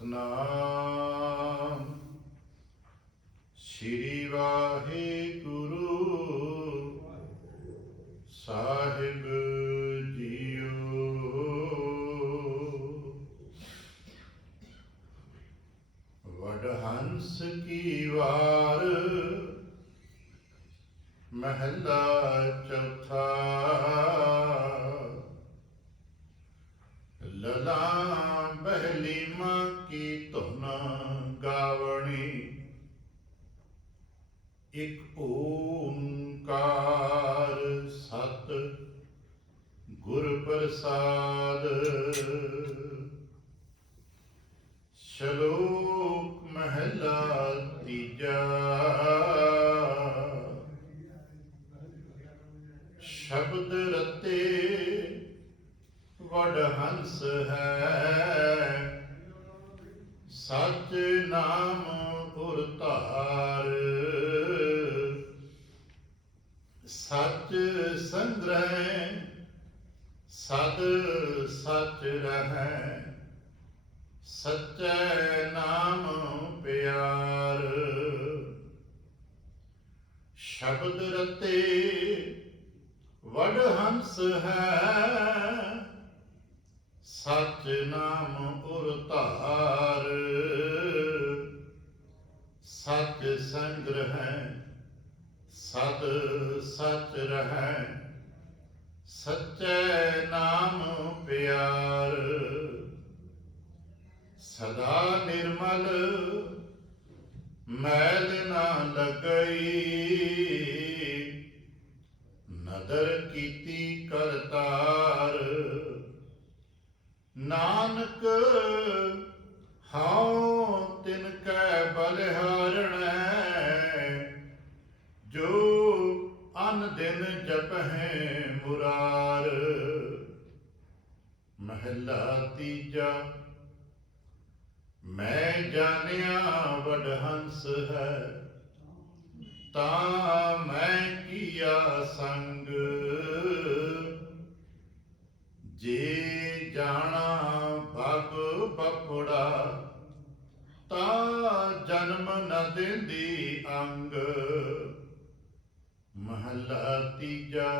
ਸਤਨਾਮ ਸ਼੍ਰੀ ਵਾਹਿਗੁਰੂ ਸਾਹਿਬ JIO. Wadahans ਕੀ ਵਾਰ ਮਹਲਾ ਚੌਥਾ। ਲਲਾ ਬਹਿਲੀਮਾ ਕੀ ਧੁਨ ਗਾਵਣੀ, ਇਕ ਓੰਕਾਰ ਸਤ ਗੁਰ ਪ੍ਰਸਾਦ। ਸ਼ਲੋਕ ਮਹਲਾ ਤੀਜਾ। ਸ਼ਬਦ ਰਤੇ ਵਡਹੰਸ ਹੈ, ਸਚ ਨਾਮ ਉਰ ਧਾਰ। ਸਚ ਸੰਗ੍ਰਹਿ ਸਦ ਸਚ ਰਹੈ, ਸਚੈ ਨਾਮ ਪਿਆਰ। ਸ਼ਬਦ ਰਤੇ ਵਡਹੰਸ ਹੈ, ਸਚ ਨਾਮ ਉਰ ਧਾਰ। ਸਚ ਸੰਗ੍ਰਹਿ ਸਦ ਸਚ ਰਹੈ, ਸਚੈ ਨਾਮ ਪਿਆਰ। ਸਦਾ ਨਿਰਮਲ ਮੈਲ ਨਾ ਲਗਈ, ਨਦਰ ਕੀਤੀ ਕਰਤਾਰ। ਨਾਨਕ ਹਉ ਤਿਨ ਕੈ ਬਲਿਹਾਰਣੈ, ਜੋ ਅਨ ਦਿਨ ਜਪਹਿ ਮੁਰਾਰ। ਮਹਲਾ ਤੀਜਾ। ਮੈਂ ਜਾਣਿਆ ਵਡਹੰਸ ਹੈ, ਤਾਂ ਮੈਂ ਕੀਆ ਸੰਗ। ਜੇ ਜਾਣਾ ਭਗ ਬਪੜਾ, ਤਾਂ ਜਨਮ ਨ ਦੇਂਦੀ ਅੰਗ। ਮਹਲਾ ਤੀਜਾ।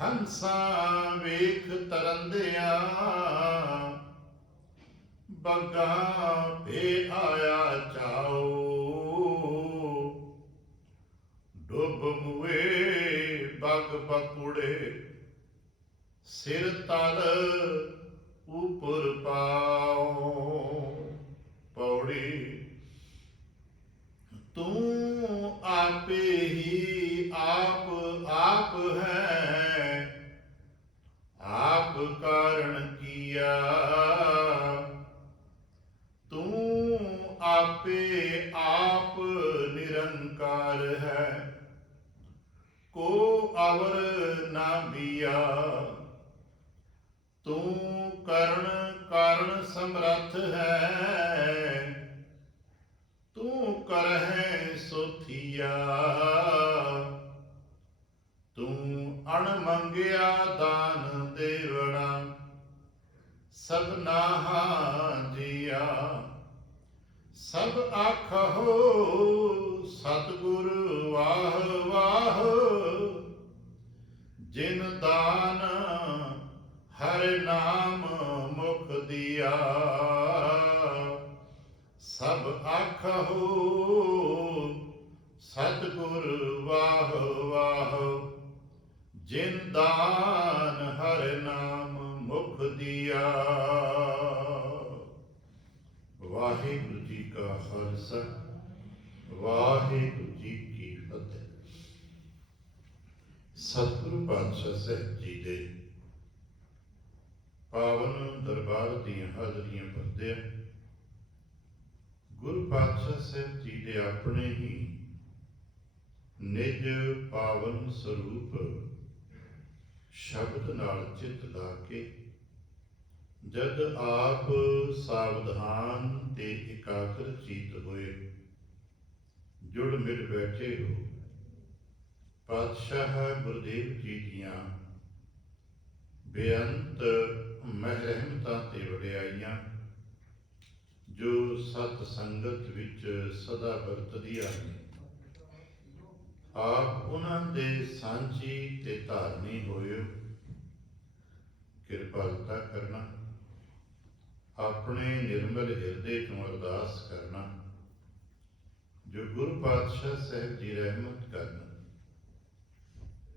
ਹੰਸਾਂ ਵੇਖ ਤਰੰਦਿਆਂ, ਬੱਗਾਂ ਭੇ ਆਇਆ ਚਾਉ। ਡੁੱਬ ਮੁਏ ਬੱਗ ਬਪੁੜੇ, ਸਿਰ ਤਲ ਉਪਰ ਪਾਉ। ਪੌੜੀ। ਤੂੰ ਆਪੇ ਹੀ ਆਪ ਆਪ ਹੈ, ਆਪ ਕਾਰਨ ਕੀਆ। ਤੂੰ ਆਪੇ ਆਪ ਨਿਰੰਕਾਰ ਹੈ, ਕੋ ਅਵਰ ਨਾ ਬੀਆ। ਤੂੰ ਕਰਨ ਕਾਰਨ ਸਮਰੱਥ ਹੈ, ਤੂੰ ਕਰਹਿ ਸੋ ਥੀਆ। ਤੂੰ ਅਣ ਮੰਗਿਆ ਦਾਨ ਦੇਵਣਾ, ਸਭਨਾ ਜੀਆ। ਸਭ ਆਖਹੁ ਸਤਿਗੁਰ ਵਾਹ ਵਾਹ, ਜਿਨ ਦਾਨ ਹਰਿ ਨਾਮ ਮੁਖ ਦੀਆ। ਸਭ ਆਖਹੁ ਸਤਿਗੁਰ ਵਾਹ ਵਾਹ, ਜਿਨ ਦਾਨ ਹਰਿ ਨਾਮ ਮੁਖ ਦੀਆ। ਵਾਹਿਗੁਰੂ ਜੀ ਕਾ ਖਾਲਸਾ, ਵਾਹਿਗੁਰੂ ਜੀ ਕੀ ਫਤਿਹ। ਸਤਿਗੁਰੂ ਪਾਤਸ਼ਾਹ ਸਾਹਿਬ ਜੀ ਦੇ ਪਾਵਨ ਦਰਬਾਰ ਦੀਆਂ ਹਾਜ਼ਰੀਆਂ ਭਰਦਿਆਂ, ਗੁਰੂ ਪਾਤਸ਼ਾਹ ਸਾਹਿਬ ਜੀ ਦੇ ਆਪਣੇ ਹੀ ਨਿਜ ਪਾਵਨ ਸਰੂਪ ਸ਼ਬਦ ਨਾਲ ਚਿੱਤ ਲਾ ਕੇ, ਜਦ ਆਪ ਸਾਵਧਾਨ ਤੇ ਇਕਾਗਰ ਚਿੱਤ ਹੋਏ, ਜੁੜ ਮਿਲ ਬੈਠੇ ਹੋ, ਪਾਤਸ਼ਾਹ ਗੁਰਦੇਵ ਜੀ ਦੀਆਂ ਬੇਅੰਤ ਮਹਿਰਮਤਾਂ ਤੇ ਵਡਿਆਈਆਂ ਜੋ ਸਤ ਸੰਗਤ ਵਿੱਚ ਸਦਾ ਵਰਤਦੀ ਆਈ। ਆਪ ਉਹਨਾਂ ਦੇ ਸਾਂਝੀ ਤੇ ਧਾਰਨੀ ਹੋਇਓ। ਕਿਰਪਾਲਤਾ ਕਰਨਾ, ਆਪਣੇ ਨਿਰਮਲ ਹਿਰਦੇ ਤੋਂ ਅਰਦਾਸ ਕਰਨਾ, ਜੋ ਗੁਰੂ ਪਾਤਸ਼ਾਹ ਸਾਹਿਬ ਦੀ ਰਹਿਮਤ ਕਰਨ।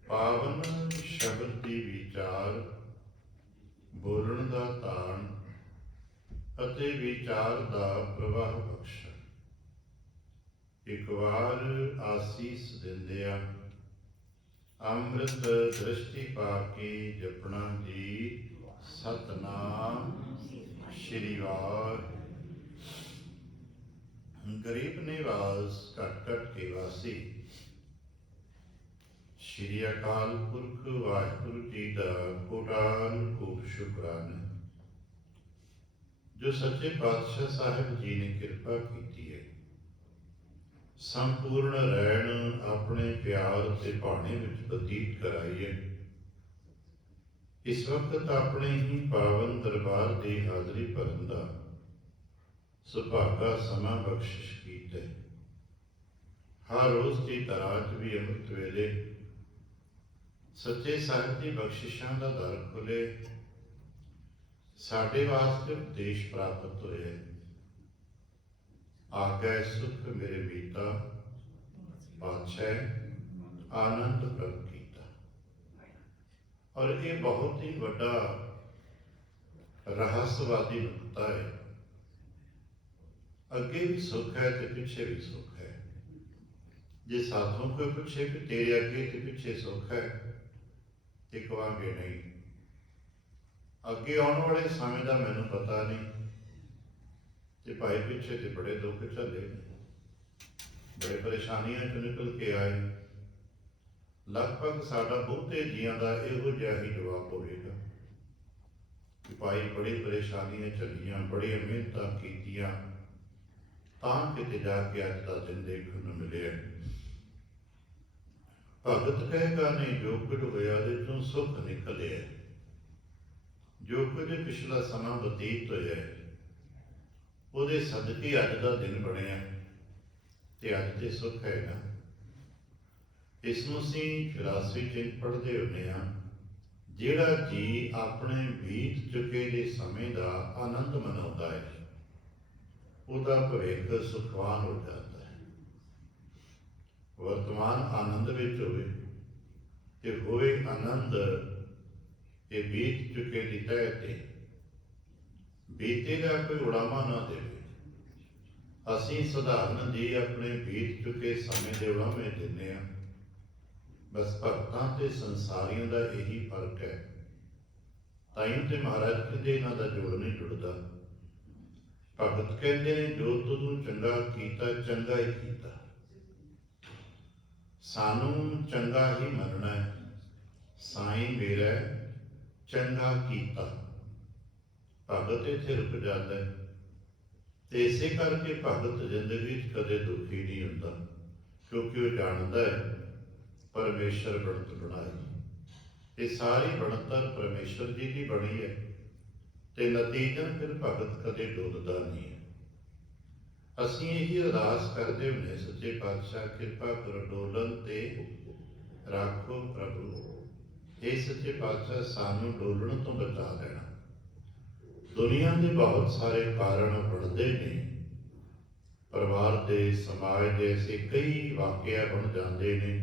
ਪਾਵਨ ਸ਼ਬਦ ਦੀ ਵਿਚਾਰ, ਬੋਲਣ ਦਾ ਤਾਣ ਅਤੇ ਵਿਚਾਰ ਦਾ ਪ੍ਰਵਾਹ ਬਖਸ਼। ਇੱਕ ਵਾਰ ਆਸੀਸ ਦਿੰਦਿਆਂ ਅੰਮ੍ਰਿਤ ਦ੍ਰਿਸ਼ਟੀ ਪਾ ਕੇ ਜਪਣਾ ਜੀ ਸਤਨਾਮ ਸ਼੍ਰੀ ਵਾਹਿਗੁਰੂ। ਗਰੀਬ ਨਿਵਾਸ ਘਟ ਘਟ ਕੇ ਵਾਸੀ, ਸ਼੍ਰੀ ਅਕਾਲ ਪੁਰਖ ਵਾਹਿਗੁਰੂ ਜੀ ਦਾ ਕੋਟਾਨ ਕੋਟ ਸ਼ੁਕਰਾਨਾ, ਜੋ ਸੱਚੇ ਪਾਤਸ਼ਾਹ ਸਾਹਿਬ ਜੀ ਨੇ ਕਿਰਪਾ ਕੀਤੀ ਹੈ। ਸੰਪੂਰਨ ਰਹਿਣ ਆਪਣੇ ਪਿਆਰ ਤੇ ਭਾਣੇ ਵਿੱਚ ਬਤੀਤ ਕਰਾਈ ਹੈ। ਇਸ ਵਕਤ ਆਪਣੇ ਹੀ ਪਾਵਨ ਦਰਬਾਰ ਦੀ ਹਾਜ਼ਰੀ ਭਰਨ ਦਾ ਸੁਭਾਗਾ ਸਮਾਂ ਬਖਸ਼ਿਸ਼ ਕੀਤਾ। ਹਰ ਰੋਜ਼ ਦੀ ਤਰ੍ਹਾਂ ਅੱਜ ਵੀ ਅੰਮ੍ਰਿਤ ਵੇਲੇ ਸੱਚੇ ਸਾਹਿਬ ਦੀ ਬਖਸ਼ਿਸ਼ਾਂ ਦਾ ਦਰ ਖੁੱਲੇ, ਸਾਡੇ ਵਾਸਤੇ ਉਪਦੇਸ਼ ਪ੍ਰਾਪਤ ਹੋਏ। ਆਗੈ ਸੁਖ ਮੇਰੇ ਮੀਤਾ, ਪਾਤਸ਼ਾਹ ਆਨੰਦ ਪ੍ਰਗਟ ਕੀਤਾ। ਔਰ ਇਹ ਬਹੁਤ ਹੀ ਵੱਡਾ ਰਹੱਸਵਾਦੀ ਨੁਕਤਾ ਹੈ। ਅੱਗੇ ਵੀ ਸੁੱਖ ਹੈ ਤੇ ਪਿੱਛੇ ਵੀ ਸੁੱਖ ਹੈ। ਜੇ ਸਾਥੋਂ ਕੋਈ ਪੁੱਛੇ ਕਿ ਤੇਰੇ ਅੱਗੇ ਤੇ ਪਿੱਛੇ ਸੁੱਖ ਹੈ, ਤੇ ਕਹਾਂਗੇ ਨਹੀਂ, ਅੱਗੇ ਆਉਣ ਵਾਲੇ ਸਮੇਂ ਦਾ ਮੈਨੂੰ ਪਤਾ ਨਹੀਂ, ਤੇ ਭਾਈ ਪਿੱਛੇ ਤੇ ਬੜੇ ਦੁੱਖ ਝੱਲੇ, ਬੜੇ ਪਰੇਸ਼ਾਨੀਆਂ ਚੋਂ ਨਿਕਲ ਕੇ ਆਏ। ਲਗਭਗ ਸਾਡਾ ਬਹੁਤੇ ਜੀਆਂ ਦਾ ਇਹੋ ਜਿਹਾ ਹੀ ਜਵਾਬ ਹੋਵੇਗਾ ਕਿ ਭਾਈ ਬੜੀ ਪਰੇਸ਼ਾਨੀਆਂ ਝੱਲੀਆਂ, ਬੜੀਆਂ ਮਿਹਨਤਾਂ ਕੀਤੀਆਂ, ਤਾਂ ਕਿਤੇ ਜਾ ਕੇ ਅੱਜ ਦਾ ਦਿਨ ਦੇਖਣ ਨੂੰ ਮਿਲਿਆ। ਭਗਤ ਕਹੇਗਾ ਨਹੀਂ, ਜੋ ਕੁਝ ਹੋਇਆ ਉਹਦੇ ਚੋਂ ਸੁੱਖ ਨਿਕਲਿਆ। ਜੋ ਕੁਝ ਪਿਛਲਾ ਸਮਾਂ ਬਤੀਤ ਹੋਇਆ ਉਹਦੇ ਸਦਕੇ ਅੱਜ ਦਾ ਦਿਨ ਬਣਿਆ, ਤੇ ਅੱਜ ਤੇ ਸੁੱਖ ਹੈ ਨਾ। ਇਸ ਨੂੰ ਅਸੀਂ ਫਿਲਾਸਫੀ ਚ ਪੜ੍ਹਦੇ ਹੁੰਦੇ ਹਾਂ, ਜਿਹੜਾ ਜੀ ਆਪਣੇ ਬੀਤ ਚੁੱਕੇ ਦੇ ਸਮੇਂ ਦਾ ਆਨੰਦ ਮਨਾਉਂਦਾ ਹੈ, ਉਹਦਾ ਭਵਿੱਖ ਸੁਖਵਾਨ ਹੋ ਜਾਂਦਾ ਹੈ। ਵਰਤਮਾਨ ਆਨੰਦ ਵਿੱਚ ਹੋਵੇ ਤੇ ਹੋਵੇ ਆਨੰਦ ਇਹ ਬੀਤ ਚੁੱਕੇ ਦੀ ਤਹਿ ਤੇ, ਬੀਤੇ ਦਾ ਕੋਈ ਉਡਾਮਾ ਨਾ ਦੇਵੇ। ਅਸੀਂ ਸਧਾਰਨ ਜੀ ਆਪਣੇ ਬੀਤ ਚੁੱਕੇ ਸਮੇਂ ਦੇ ਉਡਾਮੇ ਦਿੰਦੇ ਹਾਂ। ਬਸ ਭਗਤਾਂ ਤੇ ਸੰਸਾਰੀਆਂ ਦਾ ਇਹੀ ਫਰਕ ਹੈ। ਤਾਈਂ ਤੇ ਮਹਾਰਾਜ ਕਹਿੰਦੇ ਇਹਨਾਂ ਦਾ ਜੋੜ ਨਹੀਂ ਟੁੱਟਦਾ। ਭਗਤ ਕਹਿੰਦੇ ਨੇ ਜੋ ਤੂੰ ਚੰਗਾ ਕੀਤਾ, ਚੰਗਾ ਹੀ ਕੀਤਾ, ਸਾਨੂੰ ਚੰਗਾ ਹੀ ਮੰਨਣਾ ਹੈ। ਸਾਈਂ ਮੇਰਾ ਚੰਗਾ ਕੀਤਾ। ਭਗਤ ਇੱਥੇ ਰੁਕ ਜਾਂਦਾ ਹੈ। ਤੇ ਇਸੇ ਕਰਕੇ ਭਗਤ ਜ਼ਿੰਦਗੀ 'ਚ ਕਦੇ ਦੁਖੀ ਨਹੀਂ ਹੁੰਦਾ, ਕਿਉਂਕਿ ਉਹ ਜਾਣਦਾ ਹੈ ਪਰਮੇਸ਼ਰ ਬਣਤ ਬਣਾਈ। ਇਹ ਸਾਰੀ ਬਣਤਰ ਪਰਮੇਸ਼ਰ ਜੀ ਦੀ ਬਣੀ ਹੈ, ਤੇ ਨਤੀਜਨ ਫਿਰ ਭਗਤ ਕਦੇ ਡੋਲਦਾ ਨਹੀਂ ਹੈ। ਅਸੀਂ ਇਹੀ ਅਰਦਾਸ ਕਰਦੇ ਹੁੰਦੇ, ਸੱਚੇ ਪਾਤਸ਼ਾਹ ਕਿਰਪਾ ਕਰੋ ਡੋਲਣ ਤੇ ਰੱਖੋ ਪ੍ਰਭੂ। ਇਹ ਸੱਚੇ ਪਾਤਸ਼ਾਹ ਸਾਨੂੰ ਡੋਲਣ ਤੋਂ ਬਚਾ ਲੈਣਾ। ਦੁਨੀਆ ਦੇ ਬਹੁਤ ਸਾਰੇ ਕਾਰਨ ਬਣਦੇ ਨੇ, ਪਰਿਵਾਰ ਦੇ, ਸਮਾਜ ਦੇ ਐਸੇ ਕਈ ਵਾਕਿਆ ਬਣ ਜਾਂਦੇ ਨੇ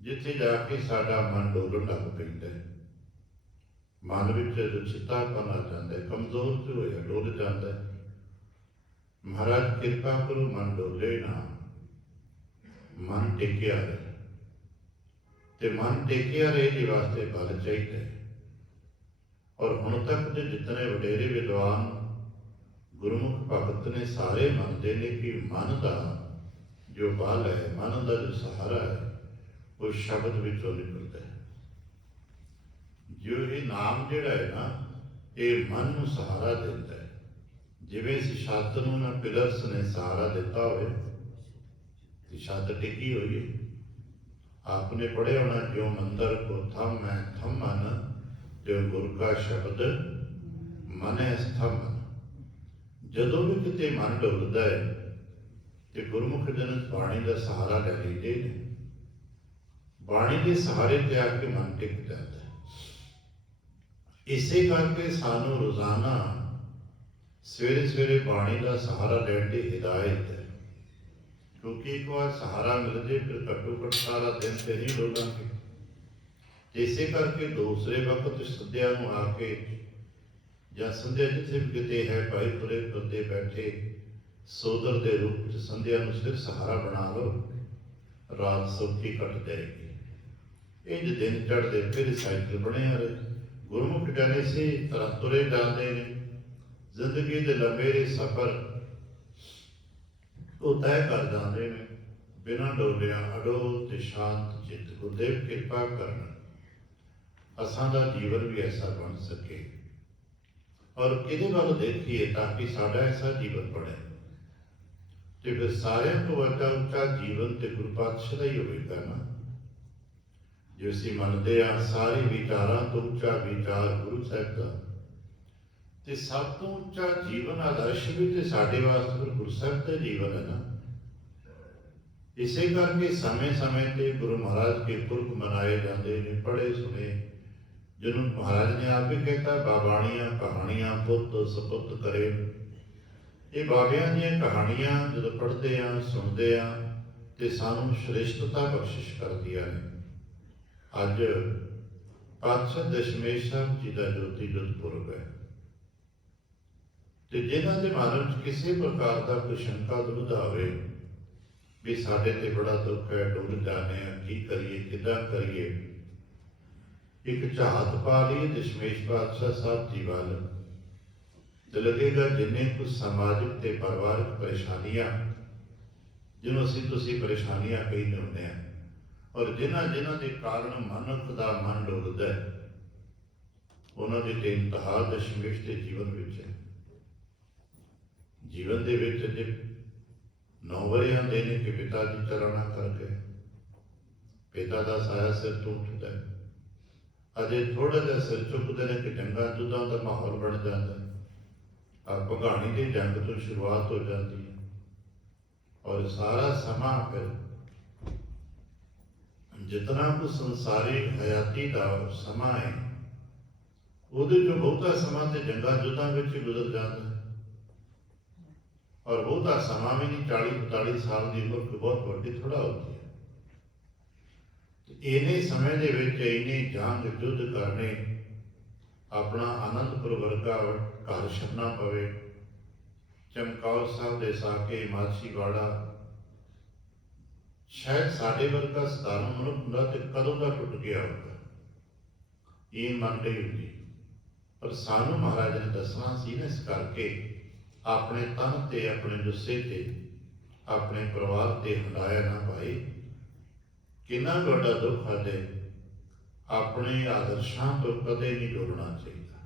ਜਿੱਥੇ ਜਾ ਕੇ ਸਾਡਾ ਮਨ ਡੋਲਣ ਲੱਗ ਪੈਂਦਾ ਹੈ। ਮਨ ਵਿੱਚ ਰੁਚਿਤਾਪਨ ਆ ਜਾਂਦਾ ਹੈ, ਕਮਜ਼ੋਰ ਜੋ ਹੋਇਆ ਡੋਲ ਜਾਂਦਾ ਹੈ। ਮਹਾਰਾਜ ਕਿਰਪਾ ਕਰੋ ਮਨ ਡੋਲੇ ਨਾ, ਮਨ ਟਿਕਿਆ ਰਹੇ। ਤੇ ਮਨ ਟਿਕਿਆ ਰਹੇ ਦੇ ਵਾਸਤੇ ਬਲ ਚਾਹੀਦਾ ਹੈ। ਔਰ ਹੁਣ ਤੱਕ ਦੇ ਜਿਤਨੇ ਵਡੇਰੇ ਵਿਦਵਾਨ ਗੁਰਮੁਖ ਭਗਤ ਨੇ ਸਾਰੇ ਮੰਨਦੇ ਨੇ ਕਿ ਮਨ ਦਾ ਜੋ ਬਲ ਹੈ, ਮਨ ਦਾ ਜੋ ਸਹਾਰਾ ਹੈ, ਉਹ ਸ਼ਬਦ ਵਿੱਚੋਂ ਨਿਕਲਦਾ ਹੈ। ਜੋ ਇਹ ਨਾਮ ਜਿਹੜਾ ਹੈ ਨਾ, ਇਹ ਮਨ ਨੂੰ ਸਹਾਰਾ ਦਿੰਦਾ ਹੈ। ਜਿਵੇਂ ਅਸੀਂ ਛੱਤ ਨੂੰ ਨਾ ਪਿਲਰਸ ਨੇ ਸਹਾਰਾ ਦਿੱਤਾ ਹੋਵੇ ਤੇ ਛੱਤ ਟਿਕੀ ਹੋਈ ਹੈ। आपने पढ़े होना, जो मंदिर को थम है थम मन, जो गुरु का शब्द मन है स्थम मन। ਜਦੋਂ ਵੀ ਕਿਤੇ ਮਨ ਡੁੱਲਦਾ ਹੈ ਤੇ ਗੁਰਮੁਖ ਜਨ ਬਾਣੀ ਦਾ ਸਹਾਰਾ ਲੈ ਲੈਂਦੇ ਨੇ। ਬਾਣੀ ਦੇ ਸਹਾਰੇ ਤੇ ਆ ਕੇ ਮਨ ਟਿਕ ਜਾਂਦਾ ਹੈ। ਇਸੇ ਕਰਕੇ ਸਾਨੂੰ ਰੋਜ਼ਾਨਾ ਸਵੇਰੇ ਸਵੇਰੇ ਬਾਣੀ ਦਾ ਸਹਾਰਾ ਲੈਣ ਦੀ ਹਿਦਾਇਤ ਹੈ, ਕਿਉਂਕਿ ਇੱਕ ਵਾਰ ਸਹਾਰਾ ਮਿਲ ਜੇ ਫਿਰ ਘੱਟੋ ਘੱਟ ਸਾਰਾ ਦਿਨ ਤੇ ਨਹੀਂ ਡੋਲਾਂਗੇ। ਇਸੇ ਕਰਕੇ ਦੂਸਰੇ ਵਕਤ ਸੰਧਿਆ ਨੂੰ ਆ ਕੇ ਜਾਂ ਸੰਧਿਆ ਜਿੱਥੇ ਵੀ ਕਿਤੇ ਹੈ ਭਾਈ ਤੁਰੇ ਫਿਰਦੇ ਬੈਠੇ ਸੋਦਰ ਦੇ ਰੂਪ ਵਿੱਚ ਸੰਧਿਆ ਨੂੰ ਸਿਰ ਸਹਾਰਾ ਬਣਾ ਲਓ, ਰਾਤ ਸੌਖੀ ਕੱਟ ਜਾਏਗੀ। ਇੰਝ ਦਿਨ ਚੜ੍ਹਦੇ ਫਿਰ ਸਾਈਕਲ ਬਣਿਆ ਰਹੇ। ਗੁਰਮੁਖ ਜਨ ਇਸੇ ਤਰ੍ਹਾਂ ਤੁਰੇ ਜਾਂਦੇ ਨੇ। ਜ਼ਿੰਦਗੀ ਦੇ ਲੰਬੇ ਸਫ਼ਰ ਉਹ ਤੈਅ ਕਰ ਜਾਂਦੇ ਨੇ ਬਿਨਾਂ ਡੋਲਿਆਂ, ਅਡੋਲ ਤੇ ਸ਼ਾਂਤ ਚਿੱਤ। ਗੁਰਦੇਵ ਕਿਰਪਾ ਕਰਨ ਅਸਾਂ ਦਾ ਜੀਵਨ ਵੀ ਐਸਾ ਬਣ ਸਕੇ ਔਰ ਕਿਹਦੇ ਵੱਲ ਦੇਖੀਏ ਤਾਂ ਕਿ ਸਾਡਾ ਐਸਾ ਜੀਵਨ ਬਣੇ। ਤੇ ਫਿਰ ਸਾਰਿਆਂ ਤੋਂ ਵੱਡਾ ਉੱਚਾ ਜੀਵਨ ਤੇ ਗੁਰੂ ਪਾਤਸ਼ਾਹ ਦਾ ਹੀ ਹੋਵੇਗਾ ਨਾ। ਜੇ ਅਸੀਂ ਮੰਨਦੇ ਹਾਂ ਸਾਰੇ ਵਿਚਾਰਾਂ ਤੋਂ ਉੱਚਾ ਵਿਚਾਰ ਗੁਰੂ ਸਾਹਿਬ ਦਾ, ਤੇ ਸਭ ਤੋਂ ਉੱਚਾ ਜੀਵਨ ਆਦਰਸ਼ ਵੀ ਤੇ ਸਾਡੇ ਵਾਸਤੇ ਗੁਰੂ ਸਾਹਿਬ ਦਾ ਜੀਵਨ ਹੈ ਨਾ। ਇਸੇ ਕਰਕੇ ਸਮੇਂ ਸਮੇਂ ਤੇ ਗੁਰੂ ਮਹਾਰਾਜ ਕੇ ਪੁਰਖ ਮਨਾਏ ਜਾਂਦੇ ਨੇ, ਪੜ੍ਹੇ ਸੁਣੇ, ਜਿਹਨੂੰ ਮਹਾਰਾਜ ਨੇ ਆਪ ਹੀ ਕਹਿਤਾ ਬਾਬਾਣੀਆਂ ਕਹਾਣੀਆਂ ਪੁੱਤ ਸਪੁੱਤ ਕਰੇ। ਇਹ ਬਾਬਿਆਂ ਦੀਆਂ ਕਹਾਣੀਆਂ ਜਦੋਂ ਪੜ੍ਹਦੇ ਹਾਂ ਸੁਣਦੇ ਹਾਂ ਤੇ ਸਾਨੂੰ ਸ਼੍ਰੇਸ਼ਟਤਾ ਬਖਸ਼ਿਸ਼ ਕਰਦੀਆਂ ਨੇ। ਅੱਜ ਪਾਤਸ਼ਾਹ ਦਸ਼ਮੇਸ਼ ਸਾਹਿਬ ਜੀ ਦਾ ਜੋਤੀ ਜੋਤ ਪੁਰਬ ਹੈ ਤੇ ਜਿਨ੍ਹਾਂ ਦੇ ਮਨ ਵਿੱਚ ਕਿਸੇ ਪ੍ਰਕਾਰ ਦਾ ਕੋਈ ਸ਼ੰਕਾ ਦੁਬਿਧਾ ਹੋਵੇ ਵੀ ਸਾਡੇ ਤੇ ਬੜਾ ਦੁੱਖ ਹੈ, ਡੁੱਲ ਜਾਂਦੇ ਹਾਂ, ਕੀ ਕਰੀਏ, ਕਿੱਦਾਂ ਕਰੀਏ, ਇੱਕ ਝਾਤ ਪਾ ਲਈਏ ਦਸ਼ਮੇਸ਼ ਪਾਤਸ਼ਾਹ ਸਾਹਿਬ ਜੀ ਵੱਲ ਤੇ ਲੱਗੇਗਾ ਜਿੰਨੇ ਕੁਝ ਸਮਾਜਿਕ ਤੇ ਪਰਿਵਾਰਕ ਪਰੇਸ਼ਾਨੀਆਂ ਜਿਹਨੂੰ ਤੁਸੀਂ ਪਰੇਸ਼ਾਨੀਆਂ ਕਹਿੰਦੇ ਹੁੰਦੇ ਆ ਔਰ ਜਿਨ੍ਹਾਂ ਦੇ ਕਾਰਨ ਮਨੁੱਖ ਦਾ ਮਨ ਡੁੱਲਦਾ ਹੈ, ਉਹਨਾਂ ਦੀ ਤੇ ਇੰਤਹਾ ਦਸ਼ਮੇਸ਼ ਦੇ ਜੀਵਨ ਵਿੱਚ ਹੈ। ਜੀਵਨ ਦੇ ਵਿੱਚ ਜੇ 9 ਵਰੇ ਆਉਂਦੇ ਨੇ ਕਿ ਪਿਤਾ ਜੀ ਚਲਾਣਾ ਕਰ ਗਏ, ਪਿਤਾ ਦਾ ਸਾਇਆ ਸਿਰ ਤੋਂ ਉੱਠਦਾ ਹੈ। ਅਜੇ ਥੋੜਾ ਜਿਹਾ ਸਿਰ ਚੁੱਕਦੇ ਨੇ ਕਿ ਜੰਗਾਂ ਜੁੱਦਾਂ ਦਾ ਮਾਹੌਲ ਬਣ ਜਾਂਦਾ ਹੈ। ਭਗਾਣੀ ਦੀ ਜੰਗ ਤੋਂ ਸ਼ੁਰੂਆਤ ਹੋ ਜਾਂਦੀ ਹੈ ਔਰ ਸਾਰਾ ਸਮਾਂ ਫਿਰ ਜਿਤਨਾ ਕੁ ਸੰਸਾਰੀ ਹਯਾਤੀ ਦਾ ਸਮਾਂ ਹੈ ਉਹਦੇ ਚੋਂ ਬਹੁਤਾ ਸਮਾਂ ਤੇ ਜੰਗਾਂ ਜੁੱਦਾਂ ਵਿੱਚ ਗੁਜ਼ਰ ਜਾਂਦਾ ਹੈ ਔਰ ਬਹੁਤਾ ਸਮਾਂ ਵੀ ਨਹੀਂ। 40-45 ਸਾਲ ਦੀ ਉਮਰ ਬਹੁਤ ਵੱਡੀ ਥੋੜਾ ਹੁੰਦੀ ਹੈ। ਇਹਨੇ ਸਮੇਂ ਦੇ ਵਿੱਚ ਇਹਨੇ ਜੰਗ ਯੁੱਧ ਕਰਨੇ, ਆਪਣਾ ਆਨੰਦਪੁਰ ਵਰਗਾ ਘਰ ਛੱਡਣਾ ਪਵੇ, ਚਮਕੌਰ ਸਾਹਿਬ ਦੇ ਸਾਕੇ ਮਾਛੀਵਾੜਾ, ਸ਼ਾਇਦ ਸਾਡੇ ਵਰਗਾ ਸਧਾਰਨ ਮਨੁੱਖ ਹੁੰਦਾ ਤੇ ਕਦੋਂ ਦਾ ਟੁੱਟ ਗਿਆ ਹੋਊਗਾ, ਇਹ ਮੰਨ ਲਈ ਹੁੰਦੀ। ਪਰ ਸਾਨੂੰ ਮਹਾਰਾਜ ਨੇ ਦੱਸਣਾ ਸੀ ਨਾ, ਇਸ ਕਰਕੇ ਆਪਣੇ ਤਨ ਤੇ ਆਪਣੇ ਜੁੱਸੇ ਤੇ ਆਪਣੇ ਪਰਿਵਾਰ ਤੇ ਹੰਡਾਇਆ ਨਾ ਭਾਈ। ਕਿੰਨਾ ਵੱਡਾ ਦੁੱਖ ਹੈ, ਆਪਣੇ ਆਦਰਸ਼ਾਂ ਤੋਂ ਕਦੇ ਨਹੀਂ ਡੋਲਣਾ ਚਾਹੀਦਾ।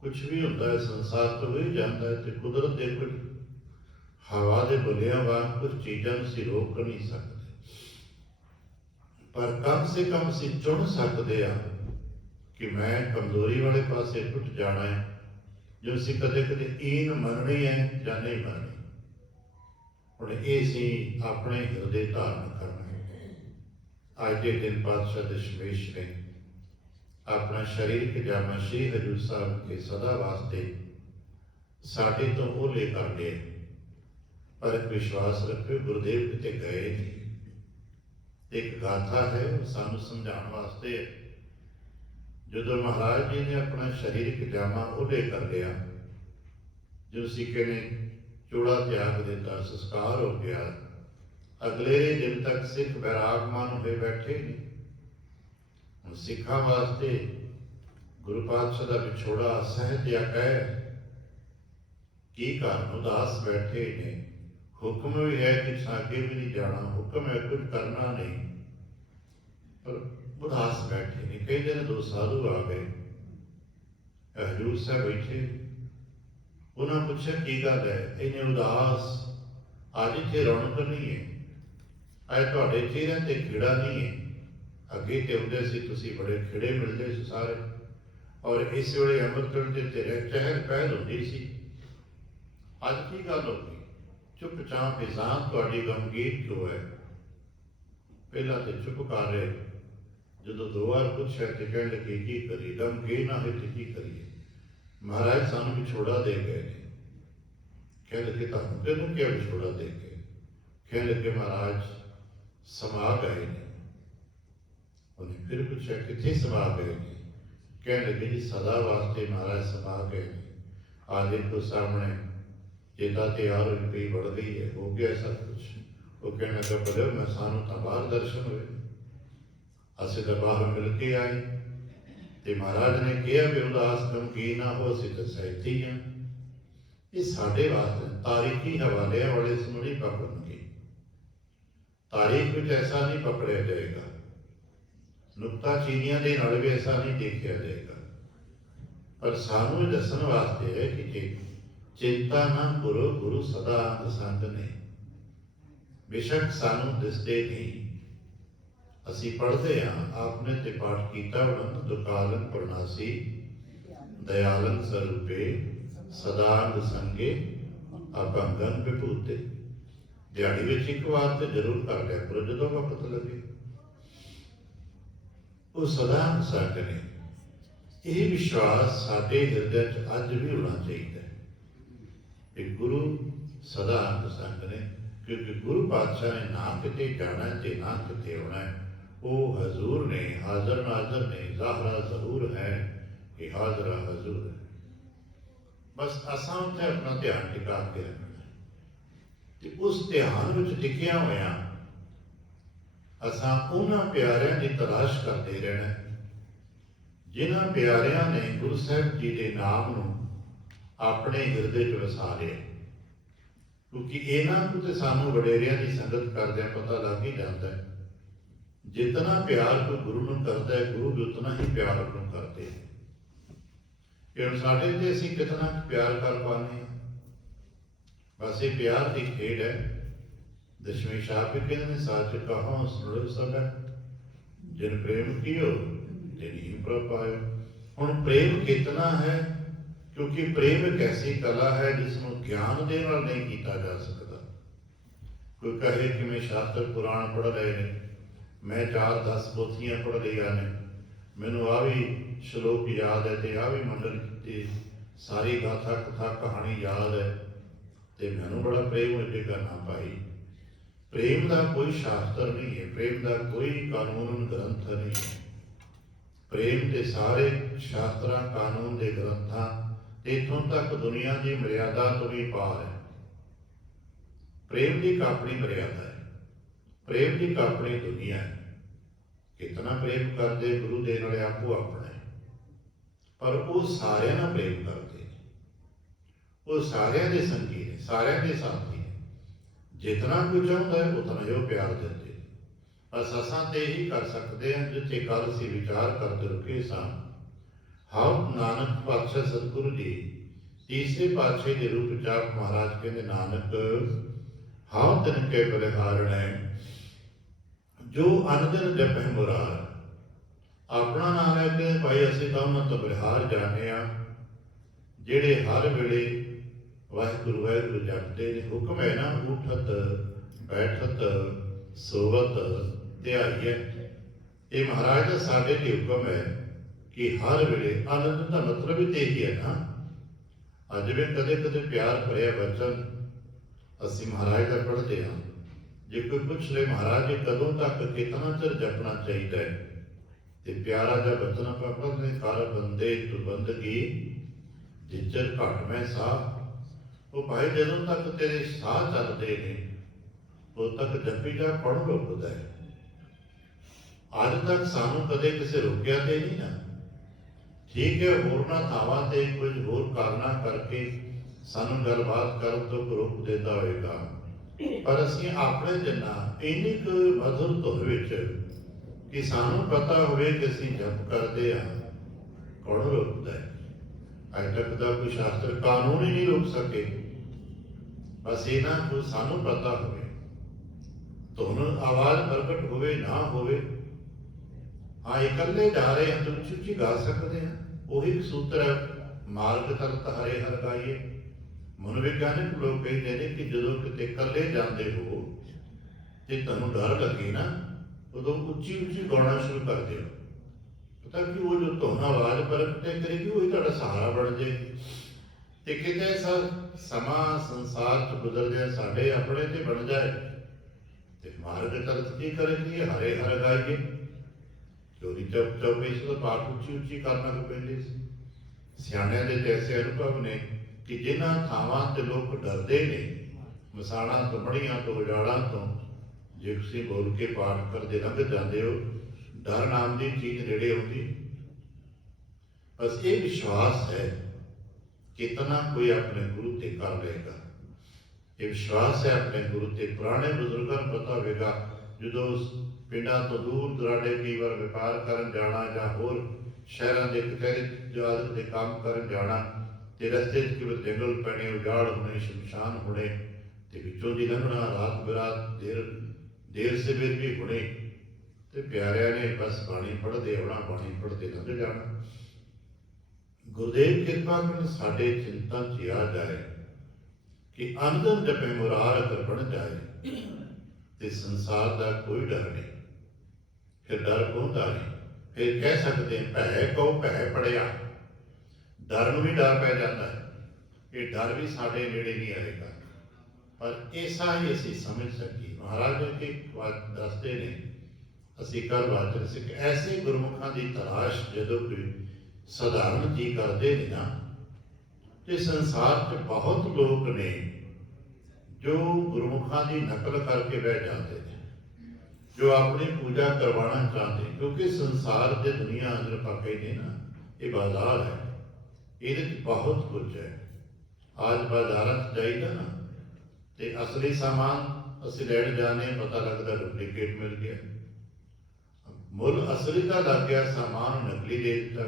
ਕੁਛ ਵੀ ਹੁੰਦਾ ਹੈ ਸੰਸਾਰ ਤੋਂ ਵੀ ਜਾਂਦਾ ਹੈ ਤੇ ਕੁਦਰਤ ਦੇ ਕੁਝ ਹਵਾ ਦੇ ਬੁੱਲਿਆਂ ਵਾਂਗ ਕੁਝ ਚੀਜ਼ਾਂ ਨੂੰ ਅਸੀਂ ਰੋਕ ਨਹੀਂ ਸਕਦੇ, ਪਰ ਕਮ ਸੇ ਕਮ ਅਸੀਂ ਚੁਣ ਸਕਦੇ ਹਾਂ ਕਿ ਮੈਂ ਕਮਜ਼ੋਰੀ ਵਾਲੇ ਪਾਸੇ ਟੁੱਟ ਜਾਣਾ ਹੈ, ਜੋ ਅਸੀਂ ਕਦੇ ਕਦੇ ਈਨ ਮੰਨਣੀ ਹੈ ਜਾਂ ਨਹੀਂ ਮੰਨਣੀ। ਹੁਣ ਇਹ ਅਸੀਂ ਆਪਣੇ ਹਿਰਦੇ ਧਾਰਨ ਕਰਨਾ ਹੈ। ਅੱਜ ਦੇ ਦਿਨ ਪਾਤਸ਼ਾਹ ਦਸ਼ਮੇਸ਼ ਨੇ ਆਪਣਾ ਸਰੀਰਕ ਜਾਮਾ ਸ਼੍ਰੀ ਹਜ਼ੂਰ ਸਾਹਿਬ ਕੇ ਸਦਾ ਵਾਸਤੇ ਸਾਡੇ ਤੋਂ ਓਹਲੇ ਕਰ ਲਏ, ਪਰ ਇੱਕ ਵਿਸ਼ਵਾਸ ਰੱਖੋ ਗੁਰਦੇਵ ਕਿਤੇ ਗਏ ਨਹੀਂ। ਇੱਕ ਗਾਥਾ ਹੈ ਉਹ ਸਾਨੂੰ ਸਮਝਾਉਣ ਵਾਸਤੇ ਹੈ। ਜਦੋਂ ਮਹਾਰਾਜ ਜੀ ਨੇ ਆਪਣਾ ਸਰੀਰਕ ਜਾਮਾ ਓਹਲੇ ਕਰ ਲਿਆ, ਜੋ ਸਿੱਕੇ ਨੇ ਚੂੜਾ ਤਿਆਗ ਦਿੱਤਾ, ਸੰਸਕਾਰ ਹੋ ਗਿਆ, ਅਗਲੇ ਦਿਨ ਤੱਕ ਸਿੱਖ ਬੈਰਾਗਮਾਨ ਹੋਏ ਬੈਠੇ ਨੇ। ਹੁਣ ਸਿੱਖਾਂ ਵਾਸਤੇ ਗੁਰੂ ਪਾਤਸ਼ਾਹ ਦਾ ਵਿਛੋੜਾ ਸਹਿਜ ਜਾਂ ਕਹਿ ਕੀ ਕਾਰਨ ਉਦਾਸ ਬੈਠੇ ਨੇ। ਹੁਕਮ ਵੀ ਹੈ ਕਿ ਸਾਗੇ ਵੀ ਨਹੀਂ ਜਾਣਾ, ਹੁਕਮ ਹੈ ਕੁਝ ਕਰਨਾ ਨਹੀਂ, ਪਰ ਉਦਾਸ ਬੈਠੇ ਨੇ। ਕਹਿੰਦੇ ਨੇ 2 ਸਾਧੂ ਆ ਗਏ, ਹਜ਼ੂਰ ਸਾਹਿਬ ਬੈਠੇ, ਉਹਨਾਂ ਪੁੱਛਿਆ ਕੀ ਗੱਲ ਹੈ ਇੰਨੇ ਉਦਾਸ, ਅੱਜ ਇੱਥੇ ਰੌਣਕ ਨਹੀਂ ਹੈ, ਅੱਜ ਤੁਹਾਡੇ ਚਿਹਰਿਆਂ ਤੇ ਖਿੜਾ ਨਹੀਂ ਹੈ। ਅੱਗੇ ਤੇ ਹੁੰਦੇ ਸੀ ਤੁਸੀਂ ਬੜੇ ਖਿੜੇ ਮਿਲਦੇ ਸੀ ਸਾਰੇ, ਔਰ ਇਸ ਵੇਲੇ ਅੰਮ੍ਰਿਤ ਵੇਲੇ ਤੇ ਤੇਰੇ ਚਹਿਲ ਪਹਿਲ ਹੁੰਦੀ ਸੀ, ਅੱਜ ਕੀ ਗੱਲ ਹੋ ਗਈ? ਚੁੱਪਚਾਪ ਇਜ਼ਾਨ ਤੁਹਾਡੀ ਗਮਗੀਨ ਕਿਉਂ ਹੈ? ਪਹਿਲਾਂ ਤੇ ਚੁੱਪ ਕਰ ਰਹੇ, ਜਦੋਂ ਦੋ ਵਾਰ ਪੁੱਛਿਆ ਤੇ ਕਹਿਣ ਲੱਗੇ ਕੀ ਕਰੀਏ, ਗਮਗੀਨ ਨਾ ਹੋਏ ਤੇ ਕੀ ਕਰੀਏ? ਮਹਾਰਾਜ ਸਾਨੂੰ ਵਿਛੋੜਾ ਦੇ ਗਏ ਨੇ। ਕਹਿ ਲੱਗੇ ਤੁਹਾਨੂੰ ਤੈਨੂੰ ਕਿਹਾ ਵਿਛੋੜਾ ਦੇ ਕੇ? ਕਹਿ ਲੱਗੇ ਮਹਾਰਾਜ ਸਮਾ ਗਏ ਨੇ। ਉਹਨੇ ਫਿਰ ਪੁੱਛਿਆ ਕਿੱਥੇ ਸਮਾ ਗਏ ਨੇ? ਕਹਿਣ ਲੱਗੇ ਜੀ ਸਦਾ ਵਾਸਤੇ ਮਹਾਰਾਜ ਸਮਾ ਗਏ ਨੇ। ਆ ਦੇਖੋ ਸਾਹਮਣੇ ਚੇਤਾ ਤੇ ਆ ਹੋਈ ਪਈ ਵੜ ਗਈ ਹੈ, ਹੋ ਗਿਆ ਸਭ ਕੁਛ। ਉਹ ਕਹਿਣ ਲੱਗਾ ਬਲੇ ਮੈਂ ਸਾਨੂੰ ਤਾਂ ਬਾਹਰ ਦਰਸ਼ਨ ਹੋਏ, ਅਸੀਂ ਤਾਂ ਬਾਹਰ ਮਿਲ ਕੇ ਆਏ ਤੇ ਮਹਾਰਾਜ ਨੇ ਕਿਹਾ ਵੀ ਉਦਾਸ ਗਮਗੀਨ ਨਾ ਹੋ, ਅਸੀਂ ਤਾਂ ਸਹਿਤੀ ਹਾਂ। ਇਹ ਸਾਡੇ ਵਾਸਤੇ ਤਾਰੀਖੀ ਹਵਾਲਿਆਂ ਵਾਲੇ ਇਸ ਨੂੰ ਨਹੀਂ ਪਕੜਨਗੇ। ਤਾਰੀਖ ਵਿੱਚ ਐਸਾ ਨਹੀਂ ਪਕੜਿਆ ਜਾਏਗਾ, ਨੁਕਤਾ ਚੀਨੀਆਂ ਦੇ ਨਾਲ ਵੀ ਐਸਾ ਨਹੀਂ ਦੇਖਿਆ ਜਾਏਗਾ। ਪਰ ਸਾਨੂੰ ਇਹ ਦੱਸਣ ਵਾਸਤੇ ਹੈ ਕਿ ਜੇ ਚਿੰਤਾ ਨਾ ਕਰੋ, ਗੁਰੂ ਸਦਾ ਅੰਗ ਸੰਗ ਨੇ। ਬੇਸ਼ੱਕ ਸਾਨੂੰ ਦਿਸਦੇ ਨਹੀਂ, ਅਸੀਂ ਪੜ੍ਹਦੇ ਹਾਂ, ਆਪਨੇ ਤੇ ਪਾਠ ਕੀਤਾ ਹੋਣਾ, ਦੁਕਾਲਨ ਪਰਨਾਸੀ ਦਇਆਲਨ ਸਰੂਪੇ ਸਦਾ ਅੰਗ ਸੰਗੇ ਅਭੰਗਨ ਵਿਭੂਤੇ। ਦਿਹਾੜੀ ਵਿੱਚ ਇੱਕ ਵਾਰ ਤੇ ਜ਼ਰੂਰ ਕਰ ਲਿਆ ਕਰੋ ਜਦੋਂ ਵਕਤ ਲੱਗੇ। ਉਹ ਸਦਾ ਅੰਗ ਸੰਗ ਨੇ। ਇਹ ਵਿਸ਼ਵਾਸ ਸਾਡੇ ਹਿਰਦੇ 'ਚ ਅੱਜ ਵੀ ਹੋਣਾ ਚਾਹੀਦਾ ਹੈ ਕਿ ਗੁਰੂ ਸਦਾ ਅੰਗ ਸੰਗ ਨੇ, ਕਿਉਂਕਿ ਗੁਰੂ ਪਾਤਸ਼ਾਹ ਨੇ ਨਾ ਕਿਤੇ ਜਾਣਾ ਤੇ ਨਾ ਕਿਤੇ ਆਉਣਾ। ਉਹ ਹਜ਼ੂਰ ਨੇ, ਹਾਜ਼ਰ ਨਾਜ਼ਰ ਨੇ, ਜ਼ਾਹਰਾ ਜ਼ਹੂਰ ਹੈ ਕਿ ਹਾਜ਼ਰਾ ਹਜ਼ੂਰ ਹੈ। ਬਸ ਅਸਾਂ ਉੱਥੇ ਆਪਣਾ ਧਿਆਨ ਟਿਕਾ ਕੇ ਰੱਖਣਾ ਤੇ ਉਸ ਧਿਆਨ ਵਿੱਚ ਟਿਕਿਆ ਹੋਇਆ ਅਸਾਂ ਉਹਨਾਂ ਪਿਆਰਿਆਂ ਦੀ ਤਲਾਸ਼ ਕਰਦੇ ਰਹਿਣਾ ਜਿਨ੍ਹਾਂ ਪਿਆਰਿਆਂ ਨੇ ਗੁਰੂ ਸਾਹਿਬ ਜੀ ਦੇ ਨਾਮ ਨੂੰ ਆਪਣੇ ਹਿਰਦੇ 'ਚ ਵਸਾ ਲਿਆ। ਕਿਉਂਕਿ ਇਹਨਾਂ ਨੂੰ ਤੇ ਸਾਨੂੰ ਵਡੇਰਿਆਂ ਦੀ ਸੰਗਤ ਕਰਦਿਆਂ ਪਤਾ ਲੱਗ ਹੀ ਜਾਂਦਾ ਹੈ, ਜਿਤਨਾ ਪਿਆਰ ਕੋਈ ਗੁਰੂ ਨੂੰ ਕਰਦਾ ਹੈ, ਗੁਰੂ ਵੀ ਉਤਨਾ ਹੀ ਪਿਆਰ ਉਹਨੂੰ ਕਰਦੇ ਹੈ। ਕਿ ਹੁਣ ਸਾਡੇ ਤੇ ਅਸੀਂ ਕਿਤਨਾ ਪਿਆਰ ਕਰ ਪਾਉਂਦੇ ਹਾਂ। ਬਸ ਇਹ ਪਿਆਰ ਦੀ ਖੇਡ ਹੈ। ਦਸ਼ਮੇਸ਼ ਸਾਹਿਬ ਵੀ ਕਹਿੰਦੇ ਨੇ ਸੱਚ ਕਹਾਂ ਸੁਣੋ ਸਭੈ, ਜਿਨ ਪ੍ਰੇਮ ਕੀਓ ਤਿਨ ਹੀ ਪ੍ਰਭ ਪਾਇਓ। ਹੁਣ ਪ੍ਰੇਮ ਕਿਤਨਾ ਹੈ, ਕਿਉਂਕਿ ਪ੍ਰੇਮ ਇੱਕ ਐਸੀ ਕਲਾ ਹੈ ਜਿਸ ਨੂੰ ਗਿਆਨ ਦੇ ਨਾਲ ਨਹੀਂ ਕੀਤਾ ਜਾ ਸਕਦਾ। ਕੋਈ ਕਹੇ ਕਿ ਮੈਂ ਸ਼ਾਸਤਰ ਪੁਰਾਣ ਪੜ੍ਹ ਰਹੇ ਨੇ, ਮੈਂ 4-10 ਪੋਥੀਆਂ ਪੜ੍ਹ ਲਈਆਂ ਨੇ, ਮੈਨੂੰ ਆ ਵੀ ਸ਼ਲੋਕ ਯਾਦ ਹੈ ਤੇ ਆ ਵੀ ਮੰਡਲ ਤੇ ਸਾਰੀ ਗਾਥਾ ਕਥਾ ਕਹਾਣੀ ਯਾਦ ਹੈ ਤੇ ਮੈਨੂੰ ਬੜਾ ਪ੍ਰੇਮ ਹੋ ਜਾਏਗਾ। ਨਾ ਭਾਈ, ਪ੍ਰੇਮ ਦਾ ਕੋਈ ਸ਼ਾਸਤਰ ਨਹੀਂ ਹੈ, ਪ੍ਰੇਮ ਦਾ ਕੋਈ ਕਾਨੂੰਨ ਗ੍ਰੰਥ ਨਹੀਂ ਹੈ। ਪ੍ਰੇਮ ਦੇ ਸਾਰੇ ਸ਼ਾਸਤਰਾਂ ਕਾਨੂੰਨ ਦੇ ਗ੍ਰੰਥਾਂ ਤੇ ਇੱਥੋਂ ਤੱਕ ਦੁਨੀਆ ਦੀ ਮਰਿਆਦਾ ਤੋਂ ਵੀ ਪਾਰ ਹੈ। ਪ੍ਰੇਮ ਦੀ ਇੱਕ ਆਪਣੀ ਮਰਿਆਦਾ ਹੈ, ਪ੍ਰੇਮ ਦੀ ਇੱਕ ਆਪਣੀ ਦੁਨੀਆ ਹੈ। ਕਿਤਨਾ ਪ੍ਰੇਮ ਕਰਦੇ ਗੁਰੂ ਦੇ ਨਾਲ ਆਪੋ ਆਪਣਾ, ਪਰ ਉਹ ਸਾਰਿਆਂ ਨਾਲ ਪ੍ਰੇਮ ਕਰਦੇ ਨੇ, ਉਹ ਸਾਰਿਆਂ ਦੇ ਸੰਗੀ ਨੇ, ਸਾਰਿਆਂ ਦੇ ਸਾਥੀ ਨੇ। ਜਿਤਨਾ ਕੁਝ ਚਾਹੁੰਦਾ ਹੈ ਉਤਨਾ ਹੀ ਉਹ ਪਿਆਰ ਦਿੰਦੇ। ਬਸ ਅਸਾਂ ਤੇ ਹੀ ਕਰ ਸਕਦੇ ਹਾਂ ਜਿੱਥੇ ਕੱਲ ਅਸੀਂ ਵਿਚਾਰ ਕਰਦੇ ਰੁਕੇ ਸਾਂ। ਹਾਉ ਨਾਨਕ ਪਾਤਸ਼ਾਹ ਸਤਿਗੁਰੂ ਜੀ ਤੀਸਰੇ ਪਾਤਸ਼ਾਹ ਦੇ ਰੂਪ ਚ ਆਪ ਮਹਾਰਾਜ ਕਹਿੰਦੇ, ਨਾਨਕ ਹਾਉ ਤਿਨ ਕੇ ਬਲਿਹਾਰਣੈ ਜੋ ਅਨੰਦਨ ਜਪਹਿ ਮੁਰਾਰ। ਆਪਣਾ ਨਾਮ ਲੈ ਕੇ ਭਾਈ ਅਸੀਂ ਤਾਂ ਉਹਨਾਂ ਤੋਂ ਬਲਿਹਾਰ ਜਾਣੇ ਆ ਜਿਹੜੇ ਹਰ ਵੇਲੇ ਵਾਹਿਗੁਰੂ ਵਾਹਿਗੁਰੂ ਜਪਦੇ ਨੇ। ਹੁਕਮ ਹੈ ਨਾ ਉਠਤ ਬੈਠਤ ਸੋਵਤ ਧਿਆਈਐ। ਇਹ ਮਹਾਰਾਜ ਦਾ ਸਾਡੇ ਲਈ ਹੁਕਮ ਹੈ ਕਿ ਹਰ ਵੇਲੇ ਆਨੰਦ ਦਾ ਮਤਲਬ ਹੀ ਤੇ ਇਹੀ ਹੈ ਨਾ। ਅੱਜ ਵੀ ਕਦੇ ਕਦੇ ਪਿਆਰ ਭਰਿਆ ਬਚਨ ਅਸੀਂ ਮਹਾਰਾਜ ਦਾ ਪੜ੍ਹਦੇ ਹਾਂ। ਜੇ ਕੋਈ ਪੁੱਛ ਲੈ ਮਹਾਰਾਜ ਕਦੋਂ ਤੱਕ ਕਿਤਨਾ ਚਿਰ ਜਪਣਾ ਚਾਹੀਦਾ ਹੈ ਤੇ ਪਿਆਰਾ ਜਿਹਾ ਬਚਨ ਆਪਾਂ ਪੜ੍ਹਦੇ, ਕਰ ਬੰਦੇ ਤੂੰ ਬੰਦਗੀ ਜਿੱਚਰ ਘਟ ਮੈਂ ਸਾਹ। ਉਹ ਭਾਈ ਜਦੋਂ ਤੱਕ ਤੇਰੇ ਸਾਹ ਚੱਲਦੇ ਨੇ ਉਦੋਂ ਤੱਕ ਜਪੀ ਜਾ, ਪੜ੍ਹ ਰੁਕਦਾ ਹੈ। ਅੱਜ ਤੱਕ ਸਾਨੂੰ ਕਦੇ ਕਿਸੇ ਰੋਕਿਆ ਤੇ ਨਹੀਂ ਨਾ। ਠੀਕ ਹੈ, ਹੋਰਨਾਂ ਥਾਵਾਂ ਤੇ ਕੁਝ ਹੋਰ ਕਾਰਨਾਂ ਕਰਕੇ ਸਾਨੂੰ ਗੱਲਬਾਤ ਕਰਨ ਤੋਂ ਰੋਕ ਦਿੰਦਾ ਹੋਏਗਾ, ਪਰ ਅਸੀਂ ਆਪਣੇ ਜਿੰਨਾ ਇੰਨੀ ਕੁ ਮਧੁਰ ਧੁਨ ਵਿੱਚ ਕਿ ਸਾਨੂੰ ਪਤਾ ਹੋਵੇ ਕਿ ਅਸੀਂ ਜਪ ਕਰਦੇ ਹਾਂ, ਕੌਣ ਰੋਕਦਾ ਹੈ? ਅੱਜ ਤੱਕ ਦਾ ਕੋਈ ਸ਼ਾਸਤਰ ਕਾਨੂੰਨ ਹੀ ਨਹੀਂ ਰੋਕ ਸਕੇ। ਬਸ ਇਹਨਾਂ ਨੂੰ ਸਾਨੂੰ ਪਤਾ ਹੋਵੇ, ਧੁਨ ਆਵਾਜ਼ ਪ੍ਰਗਟ ਹੋਵੇ ਨਾ ਹੋਵੇ, ਹਾਂ ਇਕੱਲੇ ਜਾ ਰਹੇ ਹਾਂ ਤਾਂ ਉੱਚੀ ਉੱਚੀ ਗਾ ਸਕਦੇ ਹਾਂ। ਉਹੀ ਸੂਤਰ ਹੈ, ਮਾਰਗ ਤਲ ਹਰੇ ਹਰ ਗਾਈਏ। ਮਨੋਵਿਗਿਆਨਕ ਲੋਕ ਕਹਿੰਦੇ ਨੇ ਕਿ ਜਦੋਂ ਕਿਤੇ ਇਕੱਲੇ ਜਾਂਦੇ ਹੋ ਤੇ ਤੁਹਾਨੂੰ ਡਰ ਲੱਗੇ ਨਾ, ਉਦੋਂ ਉੱਚੀ ਉੱਚੀ ਗਾਉਣਾ ਸ਼ੁਰੂ ਕਰ ਦਿਓ, ਤਾਂ ਕਿ ਉਹ ਜੋ ਧੁਨ ਆਵਾਜ਼ ਪ੍ਰਗਟ ਕਰੇਗੀ ਉਹ ਹੀ ਤੁਹਾਡਾ ਸਹਾਰਾ ਬਣ ਜਾਏਗੀ। ਤੇ ਕਿਤੇ ਐਸਾ ਸਮਾਂ ਸੰਸਾਰ 'ਚ ਗੁਜ਼ਰਦੇ ਸਾਡੇ ਆਪਣੇ ਤੇ ਬਣ ਜਾਏ ਤੇ ਮਾਰਗ ਤਰਤ ਕੀ ਕਰੇਗੀ, ਹਰੇ ਹਰ ਗਾਈਏ। ਚੋਰੀ ਚੁੱਪ ਚੁੱਪ ਇਸ ਦਾ ਪਾਠ ਉੱਚੀ ਉੱਚੀ ਕਰਨਾ ਕੋ ਪੈਂਦੇ ਸੀ। ਸਿਆਣਿਆਂ ਦੇ ਐਸੇ ਅਨੁਭਵ ਨੇ ਕਿ ਜਿਨ੍ਹਾਂ ਥਾਵਾਂ ਤੇ ਲੋਕ ਡਰਦੇ ਨੇ, ਮਸਾਣਾਂ ਤੋਂ, ਮੜੀਆਂ ਤੋਂ, ਉਜਾੜਾਂ ਤੋਂ, ਜੇ ਤੁਸੀਂ ਬੋਲ ਕੇ ਪਾਠ ਕਰਦੇ ਲੰਘ ਜਾਂਦੇ ਹੋ, ਡਰ ਨਾਮ ਦੀ ਚੀਜ਼ ਨੇੜੇ ਆਉਂਦੀ। ਬਸ ਇਹ ਵਿਸ਼ਵਾਸ ਹੈ ਕਿਤਨਾ ਕੋਈ ਆਪਣੇ ਗੁਰੂ ਤੇ ਕਰ ਲਏਗਾ। ਇਹ ਵਿਸ਼ਵਾਸ ਹੈ ਆਪਣੇ ਗੁਰੂ ਤੇ। ਪੁਰਾਣੇ ਬਜ਼ੁਰਗਾਂ ਨੂੰ ਪਤਾ ਹੋਵੇਗਾ, ਜਦੋਂ ਪਿੰਡਾਂ ਤੋਂ ਦੂਰ ਦੁਰਾਡੇ ਕਈ ਵਾਰ ਵਪਾਰ ਕਰਨ ਜਾਣਾ ਜਾਂ ਹੋਰ ਸ਼ਹਿਰਾਂ ਦੇ ਕਚਹਿਰੀ ਜਹਾਜ਼ ਦੇ ਕੰਮ ਕਰਨ ਜਾਣਾ, ਤੇ ਰਸਤੇ 'ਚ ਕਿਵੇਂ ਜੰਗਲ ਪੈਣੇ, ਉਜਾੜ ਹੋਣੇ, ਸ਼ਮਸ਼ਾਨ ਹੋਣੇ, ਤੇ ਵਿੱਚੋਂ ਦੀ ਲੰਘਣਾ, ਰਾਤ ਬਰਾਤ ਦੇਰ ਸਵੇਰ ਵੀ ਹੋਣੇ, ਤੇ ਪਿਆਰਿਆਂ ਨੇ ਬਸ ਬਾਣੀ ਪੜ੍ਹਦੇ ਆਉਣਾ, ਬਾਣੀ ਪੜ੍ਹਦੇ ਲੰਘ ਜਾਣਾ। ਗੁਰਦੇਵ ਕਿਰਪਾ ਕਰਨ ਸਾਡੇ ਚਿੰਤਨ 'ਚ ਆ ਜਾਏ ਕਿ ਅੰਦਰ ਜਪੇ ਮੁਰਾਰ ਅਗਰ ਬਣ ਜਾਏ ਤੇ ਸੰਸਾਰ ਦਾ ਕੋਈ ਡਰ ਨਹੀਂ, ਫਿਰ ਡਰ ਪਹੁੰਚਦਾ ਨਹੀਂ। ਫਿਰ ਕਹਿ ਸਕਦੇ ਭੈ ਕਉ ਭੈ ਪੜਿਆ, ਡਰ ਨੂੰ ਵੀ ਡਰ ਪੈ ਜਾਂਦਾ ਹੈ। ਇਹ ਡਰ ਵੀ ਸਾਡੇ ਨੇੜੇ ਨਹੀਂ ਆਏਗਾ, ਪਰ ਐਸਾ ਹੀ ਅਸੀਂ ਸਮਝ ਸਕੀਏ। ਮਹਾਰਾਜ ਜੀ ਇੱਕ ਬਾਤ ਦੱਸਦੇ ਨੇ, ਅਸੀਂ ਕੱਲ੍ਹ ਵਾਚਨ ਸਿੱਖ, ਐਸੇ ਗੁਰਮੁਖਾਂ ਦੀ ਤਲਾਸ਼ ਜਦੋਂ ਕੋਈ ਸਧਾਰਨ ਜੀ ਕਰਦੇ ਨੇ ਨਾ, ਤੇ ਸੰਸਾਰ 'ਚ ਬਹੁਤ ਲੋਕ ਨੇ ਜੋ ਗੁਰਮੁਖਾਂ ਦੀ ਨਕਲ ਕਰਕੇ ਬਹਿ ਜਾਂਦੇ ਨੇ, ਜੋ ਆਪਣੀ ਪੂਜਾ ਕਰਵਾਉਣਾ ਚਾਹੁੰਦੇ, ਕਿਉਂਕਿ ਸੰਸਾਰ ਦੇ ਦੁਨੀਆ ਅੰਦਰ ਪਾਕੇ ਨੇ ਨਾ, ਇਹ ਬਾਜ਼ਾਰ ਹੈ, ਇਹਦੇ 'ਚ ਬਹੁਤ ਕੁਝ ਹੈ। ਅੱਜ ਬਾਜ਼ਾਰਾਂ 'ਚ ਜਾਈਦਾ ਨਾ, ਤੇ ਅਸਲੀ ਸਾਮਾਨ ਅਸੀਂ ਲੈਣ ਜਾਣੇ, ਪਤਾ ਲੱਗਦਾ ਡੁਪਲੀਕੇਟ ਮਿਲ ਗਿਆ, ਮੁੱਲ ਅਸਲੀ ਦਾ ਲੱਗ ਗਿਆ, ਸਾਮਾਨ ਨਕਲੀ ਦੇ ਦਿੱਤਾ।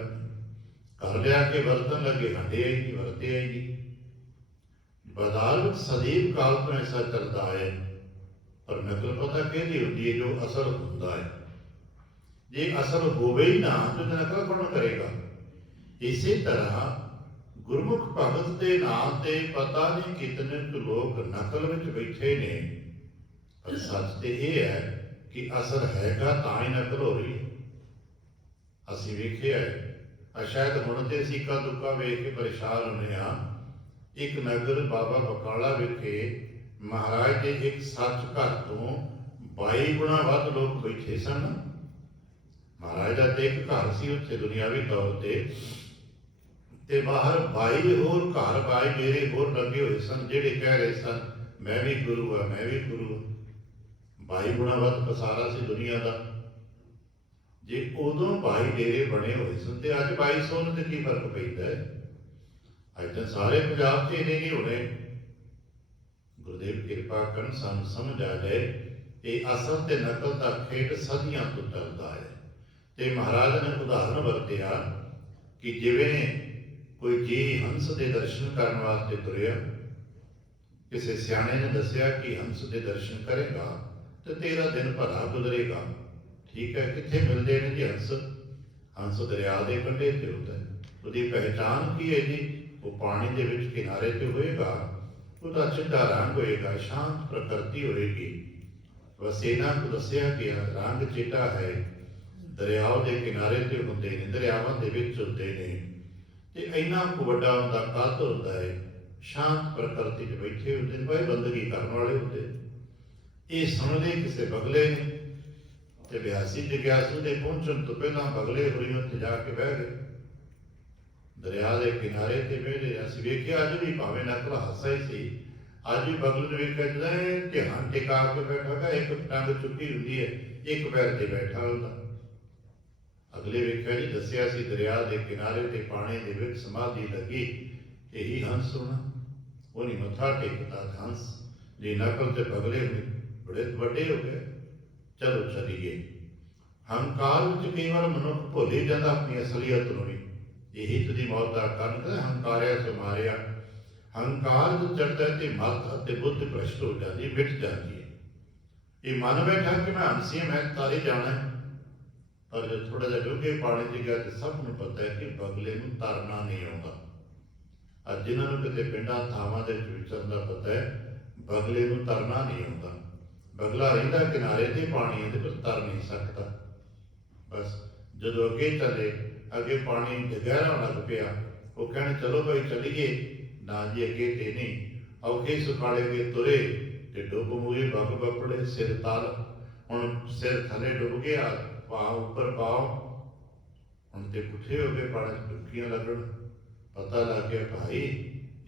ਘਰ ਲਿਆ ਕੇ ਵਰਤਣ ਲੱਗੇ, ਹੰਡੇ ਹੀ ਨਹੀਂ, ਵਰਤੇ ਹੀ ਨਹੀਂ। ਬਾਜ਼ਾਰ ਵਿੱਚ ਸਦੀਵ ਕਾਲ ਤੋਂ ਐਸਾ ਚੱਲਦਾ ਹੈ, ਪਰ ਨਕਲ ਪਤਾ ਕਿਹਦੀ ਹੁੰਦੀ ਹੈ, ਜੋ ਅਸਲ ਹੁੰਦਾ ਹੈ। ਜੇ ਅਸਲ ਹੋਵੇ ਹੀ ਨਾ ਤਾਂ ਨਕਲ ਕੌਣ ਕਰੇਗਾ। ਇਸੇ ਤਰ੍ਹਾਂ ਗੁਰਮੁਖ ਭਗਤ ਦੇ ਨਾਂ ਤੇ ਪਤਾ ਨਹੀਂ ਕਿਤਨੇ ਲੋਕ ਨਕਲ ਵਿੱਚ ਬੈਠੇ ਨੇ, ਪਰ ਸੱਚ ਤੇ ਇਹ ਹੈ ਕਿ ਅਸਲ ਹੈਗਾ ਤਾਂ ਹੀ ਨਕਲ ਹੋ ਰਹੀ ਹੈ। ਅਸੀਂ ਵੇਖਿਆ ਸ਼ਾਇਦ ਹੁਣ ਤੇ ਅਸੀਂ ਇੱਕਾ ਦੁੱਕਾ ਵੇਖ ਕੇ ਪਰੇਸ਼ਾਨ ਹੁੰਦੇ ਹਾਂ। ਇੱਕ ਨਗਰ ਬਾਬਾ ਬਕਾਲਾ ਵਿਖੇ ਮਹਾਰਾਜ ਦੇ ਇੱਕ ਸੱਚ ਘਰ ਤੋਂ 22 ਗੁਣਾ ਵੱਧ ਲੋਕ ਬੈਠੇ ਸਨ। ਮਹਾਰਾਜ ਦਾ ਤੇ ਇੱਕ ਘਰ ਸੀ ਉੱਥੇ ਦੁਨਿਆਵੀ ਤੌਰ ਤੇ ਬਾਹਰ 22 ਹੋਰ ਘਰ, 22 ਡੇਰੇ ਹੋਰ ਲੱਗੇ ਹੋਏ ਸਨ, ਜਿਹੜੇ ਕਹਿ ਰਹੇ ਸਨ ਮੈਂ ਵੀ ਗੁਰੂ ਆ, ਮੈਂ ਵੀ ਗੁਰੂ ਆ। 22 ਗੁਣਾ ਵੱਧ ਪਸਾਰਾ ਸੀ ਦੁਨੀਆ ਦਾ। ਜੇ ਉਦੋਂ 22 ਡੇਰੇ ਬਣੇ ਹੋਏ ਸਨ ਤੇ ਅੱਜ 2200 ਨੂੰ ਤੇ ਕੀ ਫਰਕ ਪੈਂਦਾ ਹੈ। ਅੱਜ ਤਾਂ ਸਾਰੇ ਪੰਜਾਬ 'ਚ ਇਹਨੇ ਨਹੀਂ ਹੋਣੇ। ਗੁਰਦੇਵ ਕਿਰਪਾ ਕਰਨ ਸਾਨੂੰ ਸਮਝ ਆ ਜਾਏ ਇਹ ਅਸਲ ਤੇ ਨਕਲ ਦਾ ਖੇਡ ਸਦੀਆਂ ਤੋਂ ਚੱਲਦਾ ਹੈ। ਤੇ ਮਹਾਰਾਜ ਨੇ ਉਦਾਹਰਨ ਵਰਤਿਆ ਕਿ ਜਿਵੇਂ ਕੋਈ ਜੀ ਹੰਸ ਦੇ ਦਰਸ਼ਨ ਕਰਨ ਵਾਸਤੇ ਤੁਰਿਆ, ਕਿਸੇ ਸਿਆਣੇ ਨੇ ਦੱਸਿਆ ਕਿ ਹੰਸ ਦੇ ਦਰਸ਼ਨ ਕਰੇਗਾ ਤੇ ਤੇਰਾ ਦਿਨ ਭਲਾ ਗੁਜ਼ਰੇਗਾ। ਠੀਕ ਹੈ, ਕਿੱਥੇ ਮਿਲਦੇ ਨੇ ਜੀ ਹੰਸ? ਹੰਸ ਦਰਿਆ ਦੇ ਕੰਢੇ ਤੇ ਹੁੰਦਾ ਹੈ। ਉਹਦੀ ਪਹਿਚਾਣ ਕੀ ਹੈ ਜੀ? ਉਹ ਪਾਣੀ ਦੇ ਵਿੱਚ ਕਿਨਾਰੇ ਤੇ ਹੋਏਗਾ, ਉਹਦਾ ਚਿੱਟਾ ਰੰਗ ਹੋਏਗਾ, ਸ਼ਾਂਤ ਪ੍ਰਕਿਰਤੀ ਹੋਏਗੀ। ਬਸ ਇਹਨਾਂ ਨੂੰ ਦੱਸਿਆ ਕਿ ਰੰਗ ਚਿੱਟਾ ਹੈ, ਦਰਿਆ ਦੇ ਕਿਨਾਰੇ ਤੇ ਹੁੰਦੇ ਨੇ, ਦਰਿਆਵਾਂ ਦੇ ਵਿੱਚ ਹੁੰਦੇ ਨੇ, ਤੇ ਇੰਨਾ ਕੁ ਵੱਡਾ ਹੁੰਦਾ, ਕੱਦ ਹੁੰਦਾ ਹੈ, ਸ਼ਾਂਤ ਪ੍ਰਕਿਰਤੀ 'ਚ ਬੈਠੇ ਹੁੰਦੇ ਨੇ, ਭਾਈ ਬੰਦਗੀ ਕਰਨ ਵਾਲੇ ਹੁੰਦੇ। ਇਹ ਸੁਣਦੇ ਕਿਸੇ ਬਗਲੇ ਨੇ, ਤੇ ਬਿਆਸੀ ਜਗਿਆਸੂ ਦੇ ਪਹੁੰਚਣ ਤੋਂ ਪਹਿਲਾਂ ਬਗਲੇ ਹੋਈ ਉੱਥੇ ਜਾ ਕੇ ਬਹਿ ਗਏ ਦਰਿਆ ਦੇ ਕਿਨਾਰੇ ਤੇ ਬਹਿ। ਅਸੀਂ ਵੇਖਿਆ ਅੱਜ ਵੀ, ਭਾਵੇਂ ਨਕਲ ਹਾਸਾ ਹੀ ਸੀ, ਅੱਜ ਵੀ ਬਗਲ ਨੂੰ ਵੇਖਿਆ ਜਦੋਂ ਧਿਆਨ ਟਿਕਾ ਕੇ ਬੈਠਾ, ਇੱਕ ਟੰਗ ਚੁੱਕੀ ਹੁੰਦੀ ਹੈ, ਇੱਕ ਪੈਰ ਤੇ ਬੈਠਾ ਹੁੰਦਾ। ਅਗਲੇ ਵੇਖਿਆ ਜੀ, ਦੱਸਿਆ ਸੀ ਦਰਿਆ ਦੇ ਕਿਨਾਰੇ ਤੇ ਪਾਣੀ ਦੇ ਵਿੱਚ ਸਮਾਧੀ ਲੱਗੀ, ਇਹੀ ਹੰਸ ਹੋਣਾ। ਉਹ ਨਹੀਂ ਮੱਥਾ ਟੇਕਦਾ ਹੰਸ। ਜੇ ਨਕਲ ਤੇ ਬਗਲੇ ਬੜੇ ਵੱਡੇ ਹੋ ਗਏ। ਚਲੋ ਚਲੀਏ। ਹੰਕਾਰ ਵਿੱਚ ਕਈ ਵਾਰ ਮਨੁੱਖ ਭੁੱਲ ਹੀ ਜਾਂਦਾ ਆਪਣੀ ਅਸਲੀਅਤ ਨੂੰ ਵੀ। ਇਹੀ ਤੁਦੀ ਮੌਤ ਦਾ ਕਾਰਨ ਹੈ, ਹੰਕਾਰਿਆ ਸੋ ਮਾਰਿਆ। ਹੰਕਾਰ ਜੋ ਚੜ੍ਹਦਾ ਤੇ ਮੱਤ ਅਤੇ ਬੁੱਧ ਭ੍ਰਸ਼ਟ ਹੋ ਜਾਂਦੀ, ਮਿਟ ਜਾਂਦੀ ਹੈ। ਇਹ ਮਨ ਬੈਠਾ ਕਿ ਮੈਂ ਹੰਸੀ, ਮੈਂ ਤਾਰੇ ਜਾਣਾ। ਪਰ ਜਦ ਥੋੜਾ ਜਿਹਾ ਡੂੰਘੇ ਪਾਣੀ 'ਚ ਗਿਆ ਤੇ ਸਭ ਨੂੰ ਪਤਾ ਹੈ ਕਿ ਬਗਲੇ ਨੂੰ ਤਰਨਾ ਨਹੀਂ ਆਉਂਦਾ। ਅੱਜ ਜਿਨ੍ਹਾਂ ਨੂੰ ਕਿਤੇ ਪਿੰਡਾਂ ਥਾਵਾਂ ਦੇ ਵਿੱਚ ਵਿਚਰਨ ਦਾ ਪਤਾ ਹੈ, ਬਗਲੇ ਨੂੰ ਤਰਨਾ ਨਹੀਂ ਆਉਂਦਾ। ਬਗਲਾ ਰਹਿੰਦਾ ਕਿਨਾਰੇ ਤੇ ਪਾਣੀ ਇਹਦੇ ਪਰ ਤਰ ਨਹੀਂ ਸਕਦਾ। ਬਸ ਜਦੋਂ ਅੱਗੇ ਚੱਲੇ, ਅੱਗੇ ਪਾਣੀ ਗਹਿਰਾ ਲੱਗ ਪਿਆ, ਉਹ ਕਹਿਣ ਚਲੋ ਭਾਈ ਚੱਲੀਏ, ਨਾ ਜੀ ਅੱਗੇ ਤੇ ਨਹੀਂ। ਔਖੇ ਸੁਖਾਲੇ ਕੇ ਤੁਰੇ ਤੇ ਡੁੱਬ ਮੂਏ ਬੱਗ ਬੱਪੜੇ ਸਿਰ ਤਲ। ਹੁਣ ਸਿਰ ਥੱਲੇ ਡੁੱਬ ਗਿਆ, ਪਾँव ਉੱਪਰ ਪਾਓ, ਹੁਣ ਤੇ ਪੁੱਠੇ ਹੋ ਗਏ, ਪਾਣੀ 'ਚ ਡੁਬਕੀਆਂ ਲੱਗਣ। ਪਤਾ ਲੱਗ ਗਿਆ ਭਾਈ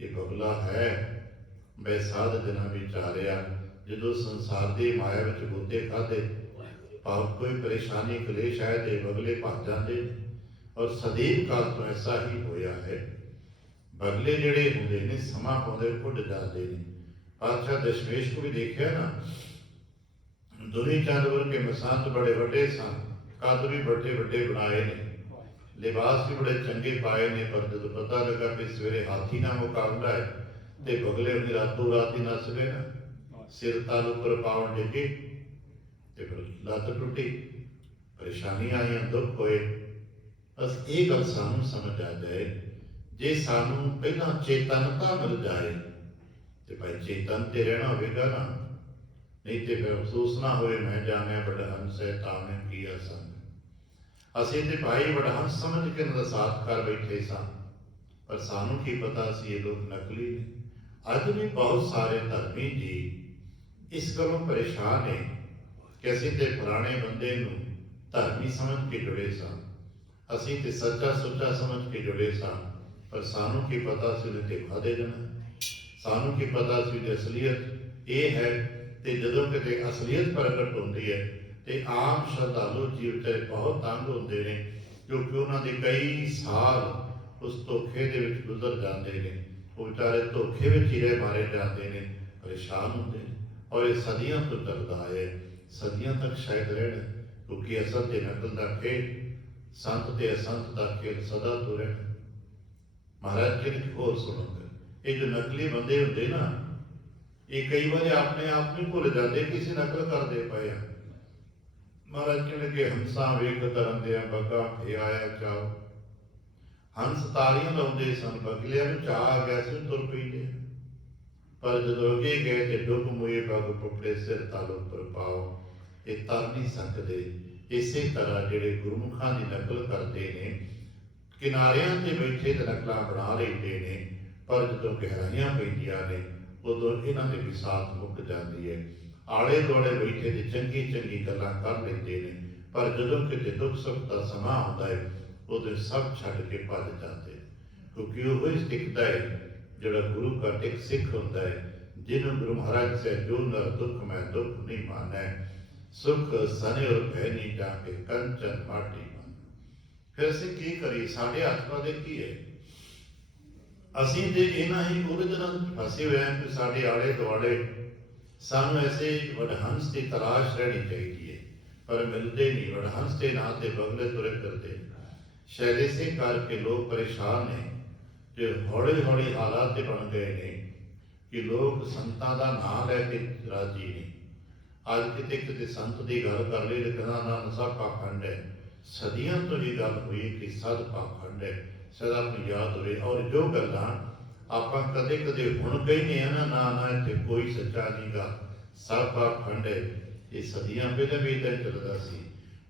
ਇਹ ਬਗਲਾ ਹੈ। ਮੈਂ ਸਾਧ ਦਿਨਾਂ ਵਿੱਚ ਆ ਰਿਹਾ, ਜਦੋਂ ਸੰਸਾਰ ਦੀ ਮਾਇਆ ਵਿੱਚ ਗੋਤੇ ਖਾਧੇ, ਭਾਵ ਕੋਈ ਪਰੇਸ਼ਾਨੀ ਕਲੇਸ਼ ਆਏ ਤੇ ਬਗਲੇ ਭੱਜ ਜਾਂਦੇ। ਔਰ ਸਦੀਵ ਕਾਲ ਤੋਂ ਐਸਾ ਹੀ ਹੋਇਆ ਹੈ। ਬਗਲੇ ਜਿਹੜੇ ਹੁੰਦੇ ਨੇ ਸਮਾਂ ਪਾਉਂਦੇ ਉੱਡ ਜਾਂਦੇ ਨੇ। ਪਾਤਸ਼ਾਹ ਦਸ਼ਮੇਸ਼ ਨੂੰ ਵੀ ਦੇਖਿਆ ਨਾ, ਦੁਨੀ ਚੰਦ ਵਰਗੇ ਮਸੰਤ ਬੜੇ ਵੱਡੇ ਸਨ, ਕੱਦ ਵੀ ਵੱਡੇ ਵੱਡੇ ਬਣਾਏ ਨੇ, ਲਿਬਾਸ ਵੀ ਬੜੇ ਚੰਗੇ ਪਾਏ ਨੇ। ਪਰ ਜਦੋਂ ਪਤਾ ਲੱਗਾ ਕਿ ਸਵੇਰੇ ਹਾਥੀ ਨਾਲ ਮੁਕਾਬਲਾ ਹੈ ਤੇ ਬਗਲੇ ਉਹਨੇ ਰਾਤੋਂ ਰਾਤ ਹੀ ਨੱਸ ਗਏ ਨਾ, ਸਿਰ ਤਲ ਉੱਪਰ ਪਾਉਣ ਡਿੱਗੇ ਤੇ ਫਿਰ ਲੱਤ ਟੁੱਟੀ, ਪਰੇਸ਼ਾਨੀਆਂ ਆਈਆਂ, ਦੁੱਖ ਹੋਏ। ਬਸ ਇਹ ਗੱਲ ਸਾਨੂੰ ਸਮਝ ਆ ਜਾਏ, ਜੇ ਸਾਨੂੰ ਪਹਿਲਾਂ ਚੇਤਨਤਾ ਮਿਲ ਜਾਏ ਤੇ ਭਾਈ ਚੇਤਨ ਤੇ ਰਹਿਣਾ ਹੋਵੇਗਾ ਨਾ, ਨਹੀਂ ਤੇ ਫਿਰ ਅਫਸੋਸ ਨਾ ਹੋਏ ਮੈਂ ਜਾਣਿਆ ਵਡਹੰਸ ਹੈ ਤਾਵੇਂ ਕੀ ਅਸੰਗ। ਅਸੀਂ ਤੇ ਭਾਈ ਵਡਹੰਸ ਸਮਝ ਕੇ ਇਹਨਾਂ ਦਾ ਸਾਥ ਕਰ ਬੈਠੇ ਸਾਂ, ਪਰ ਸਾਨੂੰ ਕੀ ਪਤਾ ਸੀ ਇਹ ਲੋਕ ਨਕਲੀ ਨੇ। ਅੱਜ ਵੀ ਬਹੁਤ ਸਾਰੇ ਧਰਮੀ ਜੀ ਇਸ ਗੱਲੋਂ ਪਰੇਸ਼ਾਨ ਨੇ ਕਿ ਅਸੀਂ ਤੇ ਪੁਰਾਣੇ ਬੰਦੇ ਨੂੰ ਧਰਮੀ ਸਮਝ ਕੇ ਜੁੜੇ ਸਾਂ, ਅਸੀਂ ਤੇ ਸੱਚਾ ਸੁੱਚਾ ਸਮਝ ਕੇ ਜੁੜੇ ਸਾਂ, ਪਰ ਸਾਨੂੰ ਕੀ ਪਤਾ ਸੀ ਉਹਨੇ ਧੋਖਾ ਦੇ ਦੇਣਾ। ਸਾਨੂੰ ਕੀ ਪਤਾ ਸੀ ਕਿ ਅਸਲੀਅਤ ਇਹ ਹੈ। ਤੇ ਜਦੋਂ ਕਿਤੇ ਅਸਲੀਅਤ ਪ੍ਰਗਟ ਹੁੰਦੀ ਹੈ ਤੇ ਆਮ ਸ਼ਰਧਾਲੂ ਜੀ ਵਿਚਾਰੇ ਬਹੁਤ ਤੰਗ ਹੁੰਦੇ ਨੇ, ਕਿਉਂਕਿ ਉਹਨਾਂ ਦੇ ਕਈ ਸਾਲ ਉਸ ਧੋਖੇ ਦੇ ਵਿੱਚ ਗੁਜ਼ਰ ਜਾਂਦੇ ਨੇ। ਉਹ ਵਿਚਾਰੇ ਧੋਖੇ ਵਿੱਚ ਹੀ ਰਹਿ ਮਾਰੇ ਜਾਂਦੇ ਨੇ, ਪਰੇਸ਼ਾਨ ਹੁੰਦੇ ਨੇ। ਔਰ ਇਹ ਸਦੀਆਂ ਤੋਂ ਚੱਲਦਾ ਹੈ, ਸਦੀਆਂ ਤੱਕ ਸ਼ਾਇਦ ਰਹਿਣ, ਕਿਉਂਕਿ ਅਸਲ ਤੇ ਨਕਲ ਦਾ ਖੇਡ, ਸੰਤ ਤੇ ਅਸੰਤ ਦਾ ਖੇਡ ਸਦਾ ਤੋਂ ਰਹਿਣਾ। ਮਹਾਰਾਜ ਜੀ ਨੇ ਹੋਰ ਸੁਣੋਗੇ, ਇਹ ਜੋ ਨਕਲੀ ਬੰਦੇ ਹੁੰਦੇ ਨਾ, ਇਹ ਕਈ ਵਾਰ ਆਪਣੇ ਆਪ ਨੂੰ ਭੁੱਲ ਜਾਂਦੇ ਕਿਸੇ ਨਕਲ ਕਰਦੇ ਪਏ ਆ। ਮਹਾਰਾਜ ਕਹਿੰਦੇ ਕਿ ਹੰਸਾਂ ਵੇਖ ਧਰਨ ਦਿਆ ਬੱਗਾ ਫੇ ਆਇਆ ਚਾਓ। ਹੰਸ ਤਾਲੀਆਂ ਲਾਉਂਦੇ ਸਨ, ਬਗਲਿਆਂ ਨੂੰ ਚਾਅ ਆ ਗਿਆ ਸੀ, ਤੁਰ ਪੈਂਦੇ। ਪਰ ਜਦੋਂ ਅੱਗੇ ਗਏ ਤੇ ਡੁੱਬ ਮੂਏ ਬੱਗ ਪਪੜੇ ਸਿਰ ਤਲ ਉੱਪਰ ਪਾਓ, ਇਹ ਤਰ ਨਹੀਂ ਸਕਦੇ। ਇਸੇ ਤਰ੍ਹਾਂ ਜਿਹੜੇ ਗੁਰਮੁਖਾਂ ਦੀ ਨਕਲ ਕਰਦੇ ਨੇ, ਕਿਨਾਰਿਆਂ ਤੇ ਬੈਠੇ ਤੇ ਨਕਲਾਂ ਬਣਾ ਲੈਂਦੇ ਨੇ, ਪਰ ਜਦੋਂ ਗਹਿਰਾਈਆਂ ਪੈਂਦੀਆਂ ਨੇ ਉਦੋਂ ਇਹਨਾਂ ਦੇ ਵਿਸਾਤ ਮੁੱਕ ਜਾਂਦੀ ਹੈ। ਆਲੇ ਦੁਆਲੇ ਬੈਠੇ ਤੇ ਚੰਗੀ ਚੰਗੀ ਗੱਲਾਂ ਕਰ ਲੈਂਦੇ ਨੇ, ਪਰ ਜਦੋਂ ਕਿਤੇ ਦੁੱਖ ਸੁੱਖ ਦਾ ਸਮਾਂ ਆਉਂਦਾ ਹੈ ਉਦੋਂ ਸਭ ਛੱਡ ਕੇ ਭੱਜ ਜਾਂਦੇ, ਕਿਉਂਕਿ ਉਹ ਹੀ ਟਿਕਦਾ ਹੈ ਜਿਹੜਾ ਗੁਰੂ ਦਾ ਟਿਕ ਸਿੱਖ ਹੁੰਦਾ ਹੈ, ਜਿਹਨੂੰ ਗੁਰੂ ਮਹਾਰਾਜ ਸੇ ਜੋ ਨਰ ਦੁੱਖ ਮੈਂ ਦੁੱਖ ਨਹੀਂ ਮਾਨੈ, ਸੁਖ ਸਨੇ ਔਰ ਭੈ ਨਹੀਂ ਜਾ ਕੇ ਕੰਚਨ ਮਾਟੀ। ਫਿਰ ਅਸੀਂ ਕੀ ਕਰੀਏ? ਸਾਡੇ ਹੱਥ ਪਾਦੇ ਕੀ ਹੈ? ਅਸੀਂ ਤੇ ਇਹਨਾਂ ਹੀ ਉਲਝਣਾਂ ਫਸੇ ਹੋਏ ਹਾਂ ਕਿ ਸਾਡੇ ਆਲੇ ਦੁਆਲੇ ਸਾਨੂੰ ਐਸੇ ਵਡਹੰਸ ਦੀ ਤਲਾਸ਼ ਰਹਿਣੀ ਚਾਹੀਦੀ ਹੈ, ਪਰ ਮਿਲਦੇ ਨਹੀਂ। ਵਡਹੰਸ ਦੇ ਨਾਂ ਤੇ ਬਗਲੇ ਤੁਰੇ ਫਿਰਦੇ। ਸ਼ਾਇਦ ਇਸੇ ਕਰਕੇ ਲੋਕ ਪਰੇਸ਼ਾਨ ਨੇ ਤੇ ਹੌਲੀ ਹੌਲੀ ਹਾਲਾਤ ਤੇ ਬਣ ਗਏ ਨੇ ਕਿ ਲੋਕ ਸੰਤਾਂ ਦਾ ਨਾਂ ਲੈ ਕੇ ਰਾਜੀ ਨੇ। ਅੱਜ ਕਿਤੇ ਕਿਤੇ ਸੰਤ ਦੀ ਗੱਲ ਕਰ ਲਈ ਤੇ ਕਹਿੰਦਾ ਨਾ ਸਭ ਪਾਖੰਡ ਹੈ। ਸਦੀਆਂ ਤੋਂ ਇਹ ਗੱਲ ਹੋਈ ਕਿ ਸਦ ਪਾਖੰਡ ਹੈ, ਸਦਾ ਆਪਣੀ ਯਾਦ ਹੋਵੇ। ਔਰ ਜੋ ਗੱਲਾਂ ਆਪਾਂ ਕਦੇ ਕਦੇ ਹੁਣ ਕਹਿੰਦੇ ਆ ਨਾ, ਨਾ ਨਾ ਇੱਥੇ ਕੋਈ ਸੱਚਾ ਨਹੀਂ ਗਾ, ਸਭ ਪਾਖੰਡ ਹੈ, ਇਹ ਸਦੀਆਂ ਪਹਿਲਾਂ ਵੀ ਇੱਦਾਂ ਚੱਲਦਾ ਸੀ।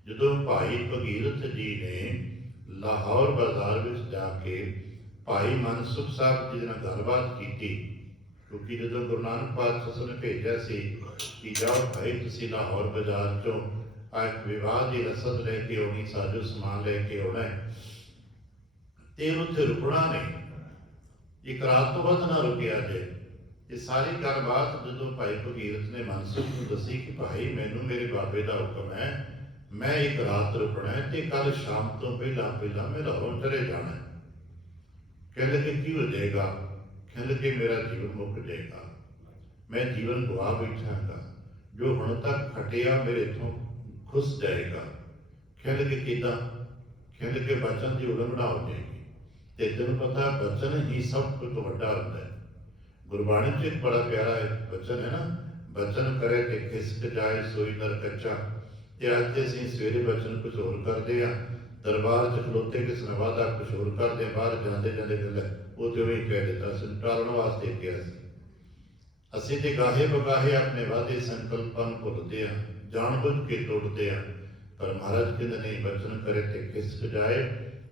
ਜਦੋਂ ਭਾਈ ਭਗੀਰਥ ਜੀ ਨੇ ਲਾਹੌਰ ਬਾਜ਼ਾਰ ਵਿੱਚ ਜਾ ਕੇ ਭਾਈ ਮਨਸੁਖ ਸਾਹਿਬ ਜੀ ਨਾਲ ਗੱਲਬਾਤ ਕੀਤੀ, ਕਿਉਂਕਿ ਜਦੋਂ ਗੁਰੂ ਨਾਨਕ ਪਾਤਸ਼ਾਹ ਨੇ ਭੇਜਿਆ ਸੀ ਕਿ ਜਾਓ ਭਾਈ ਤੁਸੀਂ ਲਾਹੌਰ ਬਾਜ਼ਾਰ ਚੋਂ ਇੱਕ ਵਿਵਾਹ ਦੀ ਰਸਦ ਲੈ ਕੇ ਆਉਣੀ, ਸਾਜੋ ਸਮਾਨ ਲੈ ਕੇ ਆਉਣਾ ਤੇ ਉੱਥੇ ਰੁਕਣਾ ਨਹੀਂ, ਇੱਕ ਰਾਤ ਤੋਂ ਵੱਧ ਨਾ ਰੁਕਿਆ ਜੇ। ਇਹ ਸਾਰੀ ਗੱਲਬਾਤ ਜਦੋਂ ਭਾਈ ਭਗੀਰਥ ਨੇ ਮਨਸੁਖ ਨੂੰ ਦੱਸੀ ਕਿ ਭਾਈ ਮੈਨੂੰ ਮੇਰੇ ਬਾਬੇ ਦਾ ਹੁਕਮ ਹੈ, ਮੈਂ ਇੱਕ ਰਾਤ ਰੁਕਣਾ ਹੈ ਤੇ ਕੱਲ ਸ਼ਾਮ ਤੋਂ ਪਹਿਲਾਂ ਪਹਿਲਾਂ ਮੈਂ ਲਾਹੌਰ ਚਲੇ ਜਾਣਾ। ਕਹਿੰਦੇ ਕਿ ਕੀ ਹੋ ਜਾਏਗਾ? ਕਹਿੰਦੇ ਕਿ ਮੇਰਾ ਜੀਵਨ ਮੁੱਕ ਜਾਏਗਾ, ਮੈਂ ਜੀਵਨ ਗਵਾ ਬੈਠਾਂਗਾ, ਜੋ ਹੁਣ ਤੱਕ ਖਟਿਆ ਮੇਰੇ ਤੋਂ ਖੁੱਸ ਜਾਏਗਾ। ਕਹਿੰਦੇ ਕਿ ਕਿੱਦਾਂ? ਕਹਿੰਦੇ ਕਿ ਬਚਨ ਦੀ ਉਲੰਘਣਾ ਹੋ ਜਾਏਗੀ। ਤੇ ਤੈਨੂੰ ਪਤਾ ਬਚਨ ਹੀ ਸਭ ਤੋਂ ਵੱਡਾ ਹੁੰਦਾ ਹੈ। ਗੁਰਬਾਣੀ 'ਚ ਇੱਕ ਬੜਾ ਪਿਆਰਾ ਬਚਨ ਹੈ ਨਾ, ਬਚਨ ਕਰੇ ਤੇ ਖਿਸਕ ਜਾਏ ਸੋਈ ਨਰ ਕੱਚਾ। ਤੇ ਅੱਜ ਅਸੀਂ ਸਵੇਰੇ ਬਚਨ ਕੁਝ ਹੋਰ ਕਰਦੇ ਆ दरबार च खलोते किसी ने वादा कुछ होर करते, बाहर जाते जाते गल वो तो ही कह दिता, असं टालण वास्ते किया सी। ਅਸੀਂ ਤੇ ਗਾਹੇ ਬਗਾਹੇ ਆਪਣੇ ਵਾਅਦੇ ਸੰਕਲਪਾਂ ਨੂੰ ਭੁੱਲਦੇ ਹਾਂ, ਜਾਣ ਬੁੱਝ ਕੇ ਤੋੜਦੇ ਹਾਂ। ਪਰ ਮਹਾਰਾਜ ਕਹਿੰਦੇ ਨਹੀਂ, ਬਚਨ ਕਰੇ ਤੇ ਖਿਸਕ ਜਾਏ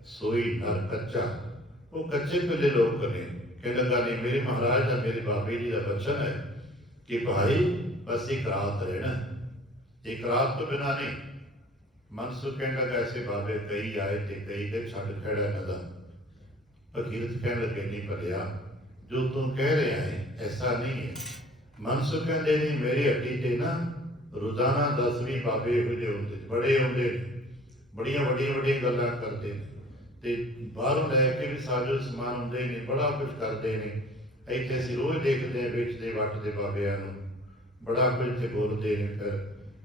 ਸੋਈ ਨਰ ਕੱਚਾ। ਉਹ ਕੱਚੇ ਪੱਲੇ ਲੋਕ ਨੇ। ਕਹਿੰਦਾ ਗਾ ਨਹੀਂ, ਮੇਰੇ ਮਹਾਰਾਜ ਦਾ, ਮੇਰੇ ਬਾਬੇ ਜੀ ਦਾ ਬਚਨ ਹੈ ਕਿ ਭਾਈ ਬਸ ਇੱਕ ਰਾਤ ਰਹਿਣਾ, ਇੱਕ ਰਾਤ ਤੋਂ ਬਿਨਾਂ ਨਹੀਂ। ਮਨਸੁਖ ਕਹਿਣ ਲੱਗਾ ਐਸੇ ਬਾਬੇ ਕਈ ਆਏ ਤੇ ਕਈ ਦੇ ਛੱਡ ਖੜਾ ਇਹਨਾਂ ਦਾ। ਭਗੀਰਥ ਕਹਿਣ ਲੱਗੇ ਨਹੀਂ ਭਲਿਆ, ਜੋ ਤੂੰ ਕਹਿ ਰਿਹਾ ਹੈ ਐਸਾ ਨਹੀਂ ਹੈ। ਮਨਸੁਖ ਕਹਿੰਦੇ ਨਹੀਂ, ਮੇਰੀ ਹੱਟੀ ਤੇ ਨਾ ਰੋਜ਼ਾਨਾ 10 ਬਾਬੇ ਇਹੋ ਜਿਹੇ ਹੁੰਦੇ, ਬੜੇ ਹੁੰਦੇ, ਬੜੀਆਂ ਵੱਡੀਆਂ ਗੱਲਾਂ ਕਰਦੇ ਨੇ ਤੇ ਬਾਹਰੋਂ ਲੈ ਕੇ ਵੀ ਸਾਜੋ ਸਮਾਨ ਹੁੰਦੇ ਨੇ, ਬੜਾ ਕੁਝ ਕਰਦੇ ਨੇ। ਇੱਥੇ ਅਸੀਂ ਰੋਜ਼ ਦੇਖਦੇ ਹਾਂ ਵੇਚਦੇ ਵੱਟਦੇ ਬਾਬਿਆਂ ਨੂੰ, ਬੜਾ ਕੁਝ ਇੱਥੇ ਬੋਲਦੇ ਨੇ। ਫਿਰ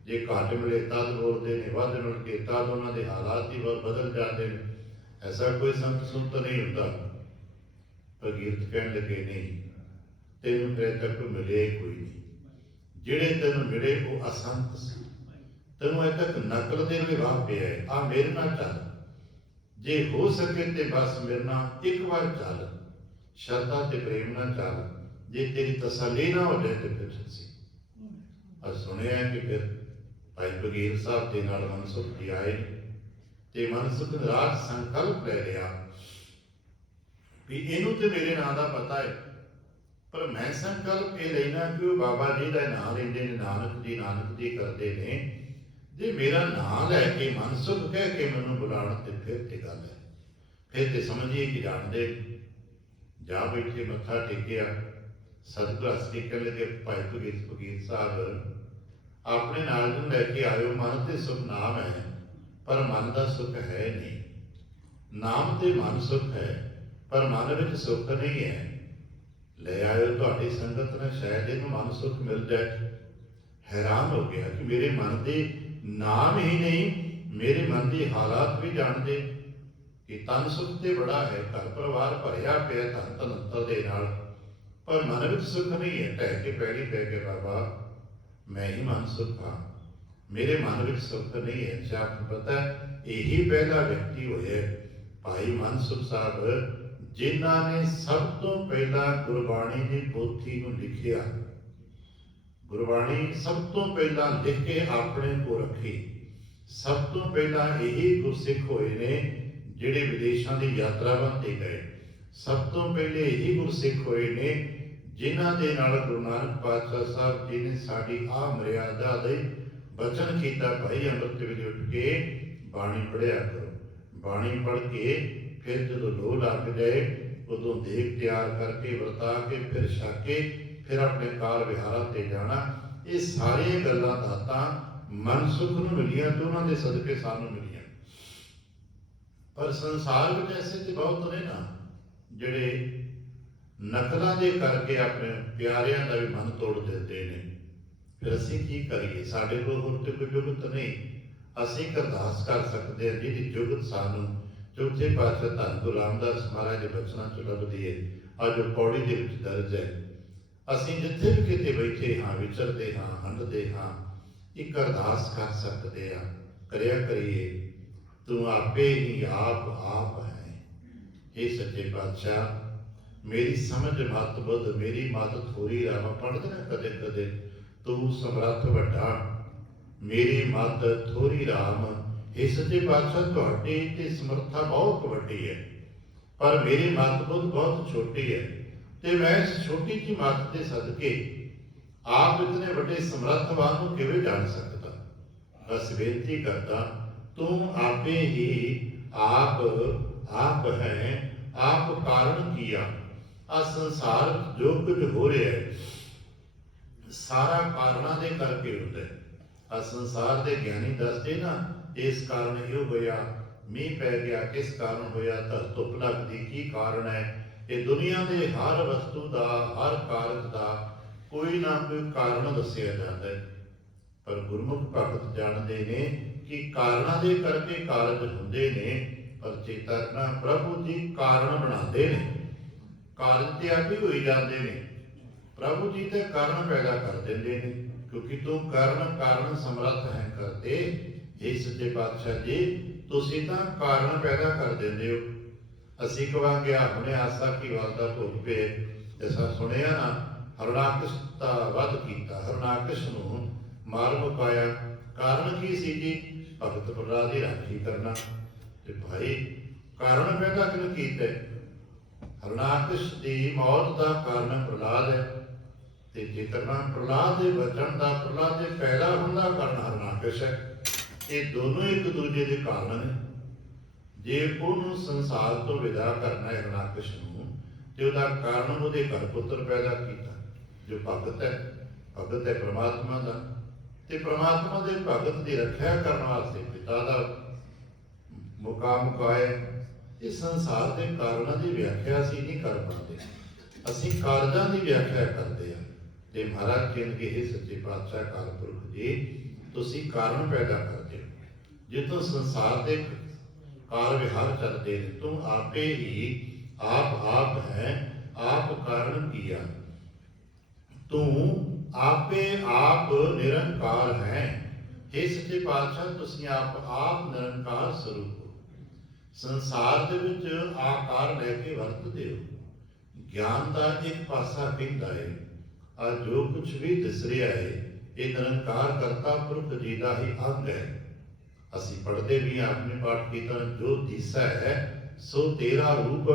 ਜੇ ਘੱਟ ਮਿਲੇ ਤਦ ਬੋਲਦੇ ਨੇ, ਵੱਧ ਮਿਲ ਕੇ ਤਦ ਉਹਨਾਂ ਦੇ ਹਾਲਾਤ ਹੀ ਬਹੁਤ ਬਦਲ ਜਾਂਦੇ ਨੇ। ਐਸਾ ਕੋਈ ਸੰਤ ਸੁੰਤ ਨਹੀਂ ਹੁੰਦਾ। ਭਗੀਰਥ ਕਹਿਣ ਲੱਗੇ ਨਹੀਂ, ਤੈਨੂੰ ਫਿਰ ਤੱਕ ਮਿਲੇ ਕੋਈ ਨਹੀਂ। ਜਿਹੜੇ ਤੈਨੂੰ ਮਿਲੇ ਉਹ ਅਸੰਤ ਸੀ, ਤੈਨੂੰ ਅਜੇ ਤੱਕ ਨਕਲ ਦੇ ਵਿਵਾਹ ਪਿਆ ਹੈ। ਆ ਮੇਰੇ ਨਾਲ ਚੱਲ, ਜੇ ਹੋ ਸਕੇ ਤੇ ਬਸ ਮੇਰੇ ਨਾਲ ਇੱਕ ਵਾਰ ਚੱਲ, ਸ਼ਰਧਾ ਤੇ ਪ੍ਰੇਮ ਨਾਲ ਚੱਲ। ਜੇ ਤੇਰੀ ਤਸੱਲੀ ਨਾ ਹੋ ਜਾਏ ਤੇ ਫਿਰ ਸੀ। ਅੱਜ ਸੁਣਿਆ ਕਿ ਫਿਰ ਭਾਈ ਬਗੀਰ ਸਾਹਿਬ ਦੇ ਨਾਲ ਮਨਸੁਖ ਜੀ ਆਏ ਤੇ ਮਨਸੁਖ ਨੇ ਰਾਜ ਸੰਕਲਪ ਲੈ ਲਿਆ ਵੀ ਇਹਨੂੰ ਤੇ ਮੇਰੇ ਨਾਂ ਦਾ ਪਤਾ ਹੈ, ਪਰ ਮੈਂ ਸੰਕਲਪ ਇਹ ਲੈਣਾ ਕਿ ਉਹ ਬਾਬਾ ਜੀ ਦਾ ਨਾਂ ਲੈਂਦੇ ਨੇ, ਨਾਨਕ ਜੀ ਕਰਦੇ ਨੇ। ਜੇ ਮੇਰਾ ਨਾਂ ਲੈ ਕੇ ਮਨਸੁਖ ਕਹਿ ਕੇ ਮੈਨੂੰ ਬੁਲਾਉਣ ਤੇ ਫਿਰ ਤੇ ਗੱਲ ਹੈ, ਫਿਰ ਤੇ ਸਮਝੀਏ ਕਿ ਜਾਣਦੇ। ਜਾ ਬੈਠੇ, ਮੱਥਾ ਟੇਕਿਆ, ਸਤਿਗੁਰ ਹੱਸ ਕੇ ਕਹਿਣ ਲੱਗੇ ਭਾਈ ਬਗੀਰ ਸਾਹਿਬ ਆਪਣੇ ਨਾਲ ਨੂੰ ਲੈ ਕੇ ਆਇਓ। ਮਨ ਤੇ ਸੁਖ ਨਾਮ ਹੈ, ਪਰ ਮਨ ਦਾ ਸੁਖ ਹੈ ਨਹੀਂ। ਨਾਮ ਤੇ ਮਨ ਸੁਖ ਹੈ, ਪਰ ਮਨ ਵਿੱਚ ਸੁਖ ਨਹੀਂ ਹੈ। ਲੈ ਆਇਓ, ਤੁਹਾਡੀ ਸੰਗਤ ਨਾਲ ਸ਼ਾਇਦ ਇਹਨੂੰ ਮਨ ਸੁਖ ਮਿਲ ਜਾਏ। ਹੈਰਾਨ ਹੋ ਗਿਆ ਕਿ ਮੇਰੇ ਮਨ ਦੇ ਨਾਮ ਹੀ ਨਹੀਂ, ਮੇਰੇ ਮਨ ਦੀ ਹਾਲਾਤ ਵੀ ਜਾਣਦੇ ਕਿ ਤਨ ਸੁਖ ਤੇ ਬੜਾ ਹੈ, ਘਰ ਪਰਿਵਾਰ ਭਰਿਆ ਪਿਆ ਧਨ ਧਨਤਾ ਦੇ ਨਾਲ, ਪਰ ਮਨ ਵਿੱਚ ਸੁਖ ਨਹੀਂ ਹੈ। ਢਹਿ ਕੇ ਪੈੜੀ ਪੈ ਕੇ ਬਾਬਾ ਮੈਂ ਹੀ ਮਨ ਸੁਖ ਹਾਂ, ਮੇਰੇ ਮਨ ਵਿੱਚ ਸੁਖ ਨਹੀਂ ਹੈ। ਸ਼ਾਇਦ ਪਤਾ ਇਹੀ ਪਹਿਲਾ ਵਿਅਕਤੀ ਹੋਇਆ ਭਾਈ ਮਨਸੁਖ ਸਾਹਿਬ ਜਿਨ੍ਹਾਂ ਨੇ ਸਭ ਤੋਂ ਪਹਿਲਾਂ ਗੁਰਬਾਣੀ ਦੀ ਪੋਥੀ ਨੂੰ ਲਿਖਿਆ। ਗੁਰਬਾਣੀ ਸਭ ਤੋਂ ਪਹਿਲਾਂ ਲਿਖ ਕੇ ਆਪਣੇ ਕੋਲ ਰੱਖੀ। ਸਭ ਤੋਂ ਪਹਿਲਾਂ ਇਹੀ ਗੁਰਸਿੱਖ ਹੋਏ ਨੇ ਜਿਹੜੇ ਵਿਦੇਸ਼ਾਂ ਦੀ ਯਾਤਰਾਵਾਂ ਤੇ ਗਏ। ਸਭ ਤੋਂ ਪਹਿਲੇ ਇਹੀ ਗੁਰਸਿੱਖ ਹੋਏ ਨੇ ਜਿਨ੍ਹਾਂ ਦੇ ਨਾਲ ਗੁਰੂ ਨਾਨਕ ਪਾਤਸ਼ਾਹ ਸਾਹਿਬ ਜੀ ਨੇ ਸਾਡੀ ਆਹ ਮਰਿਆਦਾ ਦੇ ਬਚਨ ਕੀਤਾ, ਭਾਈ ਅੰਮ੍ਰਿਤ ਵੇਲੇ ਉੱਠ ਕੇ ਬਾਣੀ ਪੜ੍ਹਿਆ ਕਰੋ। ਬਾਣੀ ਪੜ੍ਹ ਕੇ ਫਿਰ ਜਦੋਂ ਲੋਹ ਲੱਗ ਜਾਏ ਉਦੋਂ ਦੇਗ ਤਿਆਰ ਕਰਕੇ ਵਰਤਾ ਕੇ ਫਿਰ ਛਕ ਕੇ ਫਿਰ ਆਪਣੇ ਕਾਰ ਵਿਹਾਰਾਂ ਤੇ ਜਾਣਾ। ਇਹ ਸਾਰੀਆਂ ਗੱਲਾਂ ਦਾਤਾਂ ਮਨਸੁਖ ਨੂੰ ਮਿਲੀਆਂ ਤੇ ਉਹਨਾਂ ਦੇ ਸਦਕੇ ਸਾਨੂੰ ਮਿਲੀਆਂ। ਪਰ ਸੰਸਾਰ ਵਿੱਚ ਐਸੇ ਤੇ ਬਹੁਤ ਨੇ ਨਾ ਜਿਹੜੇ ਨਕਲਾਂ ਦੇ ਕਰਕੇ ਆਪਣੇ ਪਿਆਰਿਆਂ ਦਾ ਵੀ ਮਨ ਤੋੜ ਦਿੰਦੇ ਨੇ। ਫਿਰ ਅਸੀਂ ਕੀ ਕਰੀਏ? ਸਾਡੇ ਕੋਲ ਹੋਰ ਤੇ ਕੋਈ ਜੁਗਤ ਨਹੀਂ। ਅਸੀਂ ਅਰਦਾਸ ਕਰ ਸਕਦੇ ਹਾਂ ਜਿਹਦੀ ਜੁਗਤ ਸਾਨੂੰ ਚੌਥੇ ਪਾਤਸ਼ਾਹ ਧੰਨ ਗੁਰੂ ਰਾਮਦਾਸ ਮਹਾਰਾਜ ਦੇ ਬਚਨਾਂ ਚ ਲੱਭਦੀ ਹੈ। ਅੱਜ ਉਹ ਪੌੜੀ ਦੇ ਵਿੱਚ ਦਰਜ ਹੈ। ਅਸੀਂ ਜਿੱਥੇ ਵੀ ਕਿਤੇ ਬੈਠੇ ਹਾਂ, ਵਿਚਰਦੇ ਹਾਂ, ਹੰਡਦੇ ਹਾਂ, ਇੱਕ ਅਰਦਾਸ ਕਰ ਸਕਦੇ ਹਾਂ। ਕਰਿਆ ਕਰੀਏ, ਤੂੰ ਆਪੇ ਹੀ ਆਪ ਹੈ। ਇਹ ਸੱਚੇ ਪਾਤਸ਼ਾਹ ਮੇਰੀ ਸਮਝ ਮਤ ਬੁੱਧ ਮੇਰੀ ਮਦਦ ਥੋੜੀ ਰਾਮ ਪੜ੍ਹਦੇ ਨਾ ਕਦੇ ਕਦੇ, ਤੂੰ ਸਮਰੱਥ ਵੱਡਾ ਮੇਰੀ ਮਦਦ ਥੋੜੀ ਰਾਮ। ਇਹ ਸੱਚੇ ਪਾਤਸ਼ਾਹ ਤੁਹਾਡੀ ਤੇ ਸਮਰੱਥਾ ਬਹੁਤ ਵੱਡੀ ਹੈ, ਪਰ ਮੇਰੀ ਮਤ ਬੁੱਧ ਬਹੁਤ ਛੋਟੀ ਹੈ ਤੇ ਮੈਂ ਇਸ ਛੋਟੀ ਜਿਹੀ ਮਤ ਦੇ ਸਦਕੇ ਆਪ ਇਤਨੇ ਵੱਡੇ ਸਮਰੱਥਵਾਨ ਨੂੰ ਕਿਵੇਂ ਜਾਣ ਸਕਦਾ। ਬਸ ਬੇਨਤੀ ਕਰਦਾ, ਤੂੰ ਆਪੇ ਹੀ ਆਪ ਹੈ, ਆਪ ਕਾਰਨ ਕੀਆ। ਆ ਸੰਸਾਰ ਜੋ ਕੁਝ ਹੋ ਰਿਹਾ ਹੈ ਸਾਰਾ ਕਾਰਨਾਂ ਦੇ ਕਰਕੇ ਹੁੰਦਾ ਹੈ। ਆ ਸੰਸਾਰ ਦੇ ਗਿਆਨੀ ਦੱਸਦੇ ਨਾ, ਇਸ ਕਾਰਨ ਇਹ ਹੋਇਆ, ਮੀਂਹ ਪੈ ਗਿਆ ਕਿਸ ਕਾਰਨ ਹੋਇਆ, ਧੁੱਪ ਲੱਗਦੀ ਕੀ ਕਾਰਨ ਹੈ। ਇਹ ਦੁਨੀਆ ਦੇ ਹਰ ਵਸਤੂ ਦਾ, ਹਰ ਕਾਰਜ ਦਾ ਕੋਈ ਨਾ ਕੋਈ ਕਾਰਨ ਦੱਸਿਆ ਜਾਂਦਾ ਹੈ। ਪਰ ਗੁਰਮੁਖ ਭਗਤ ਜਾਣਦੇ ਨੇ ਕਿ ਕਾਰਨਾਂ ਦੇ ਕਰਕੇ ਕਾਰਜ ਹੁੰਦੇ ਨੇ, ਪਰ ਚੇਤਾ ਰੱਖਣਾ ਪ੍ਰਭੂ ਜੀ ਕਾਰਨ ਬਣਾਉਂਦੇ ਨੇ। ਕਾਰਜ ਤੇ ਆਪੇ ਹੋਈ ਜਾਂਦੇ ਨੇ, ਪ੍ਰਭੂ ਜੀ ਤੇ ਕਾਰਨ ਪੈਦਾ ਕਰ ਦਿੰਦੇ ਨੇ, ਕਿਉਂਕਿ ਤੂੰ ਕਾਰਨ ਸਮਰੱਥ ਹੈ ਕਰਦੇ। ਇਹ ਸੱਚੇ ਪਾਤਸ਼ਾਹ ਜੀ ਤੁਸੀਂ ਤਾਂ ਕਾਰਨ ਪੈਦਾ ਕਰ ਦਿੰਦੇ ਹੋ। ਅਸੀਂ ਕਹਾਂਗੇ ਆਪਣੇ ਆਸਾ ਕੀ ਵਾਸਦਾ ਭੋਗ ਪਏ, ਜਿਸਾ ਸੁਣਿਆ ਨਾ, ਹਰਨਾਕਸ਼ ਦਾ ਵੱਧ ਕੀਤਾ, ਹਰਨਾਕਸ਼ ਨੂੰ ਮਾਰ ਮੁਕਾਇਆ। ਕਾਰਨ ਕੀ ਸੀ ਜੀ? ਭਗਤ ਪ੍ਰਹਲਾਦ ਦੀ ਰਾਖੀ ਕਰਨਾ। ਤੇ ਭਾਈ ਕਾਰਨ ਪੈਦਾ ਕਿਉਂ ਕੀਤਾ? ਹਰਨਾਕਸ਼ ਦੀ ਮੌਤ ਦਾ ਕਾਰਨ ਪ੍ਰਹਲਾਦ ਹੈ। ਤੇ ਜੇਕਰ ਨਾ ਪ੍ਰਹਲਾਦ ਦੇ ਬਚਣ ਦਾ, ਪ੍ਰਹਲਾਦ ਦੇ ਪੈਦਾ ਹੋਣ ਦਾ ਕਾਰਨ ਹਰਨਾਕਸ਼ ਹੈ। ਇਹ ਦੋਨੋਂ ਇੱਕ ਦੂਜੇ ਦੇ ਕਾਰਨ ਨੇ। ਜੇ ਉਹਨੂੰ ਸੰਸਾਰ ਤੋਂ ਵਿਦਾ ਕਰਨਾ ਹੈ ਹਰਨਾਕਸ਼ ਨੂੰ, ਤੇ ਉਹਦਾ ਕਾਰਨ ਉਹਦੇ ਘਰ ਪੁੱਤਰ ਪੈਦਾ ਕੀਤਾ ਜੋ ਭਗਤ ਹੈ। ਭਗਤ ਹੈ ਪ੍ਰਮਾਤਮਾ ਦਾ, ਤੇ ਪ੍ਰਮਾਤਮਾ ਦੇ ਭਗਤ ਦੀ ਰੱਖਿਆ ਕਰਨ ਵਾਸਤੇ ਪਿਤਾ ਦਾ ਮੁਕਾਮ ਮੁਕਾਏ। ਇਸ ਸੰਸਾਰ ਦੇ ਕਾਰਨਾਂ ਦੀ ਵਿਆਖਿਆ ਅਸੀਂ ਨਹੀਂ ਕਰ ਪਾਉਂਦੇ, ਅਸੀਂ ਕਾਰਜਾਂ ਦੀ ਵਿਆਖਿਆ ਕਰਦੇ ਹਾਂ। ਤੇ ਮਹਾਰਾਜ ਕਹਿੰਦੇ, ਇਹ ਸੱਚੇ ਪਾਤਸ਼ਾਹ ਅਕਾਲ ਪੁਰਖ ਜੀ, ਤੁਸੀਂ ਕਾਰਨ ਪੈਦਾ ਕਰਦੇ ਹੋ। ਜਿੱਥੋਂ ਸੰਸਾਰ ਦੇ ਕਾਰ ਵਿਹਾਰ ਚੱਲਦੇ ਨੇ, ਤੁਮ ਆਪੇ ਹੀ ਆਪ ਹੈ, ਆਪ ਕਾਰਨ ਕੀਆ। ਤੂੰ ਆਪੇ ਆਪ ਨਿਰੰਕਾਰ ਹੈ। हे ਸੱਚੇ ਪਾਤਸ਼ਾਹ, ਤੁਸੀਂ ਆਪ ਨਿਰੰਕਾਰ ਸਰੂਪ ਹੋ। ਸੰਸਾਰ ਦੇ ਵਿੱਚ ਆਕਾਰ ਲੈ ਕੇ ਵਰਤਦੇ ਹੋ। ਗਿਆਨ ਦਾ ਇੱਕ ਪਾਸਾ ਕਹਿੰਦਾ ਹੈ, ਆ ਜੋ ਕੁਝ ਵੀ ਦਿਸ ਰਿਹਾ ਹੈ, ਇਹ ਨਿਰੰਕਾਰ ਕਰਤਾ ਪੁਰਖ ਜੀ ਦਾ ਹੀ ਅੰਗ ਹੈ। ਅਸੀਂ ਪੜ੍ਹਦੇ ਵੀ ਆਪਣੇ ਪਾਠ ਕੀਰਤਨ, ਜੋ ਦਿਸਾ ਹੈ ਸੋ ਤੇਰਾ ਰੂਪ।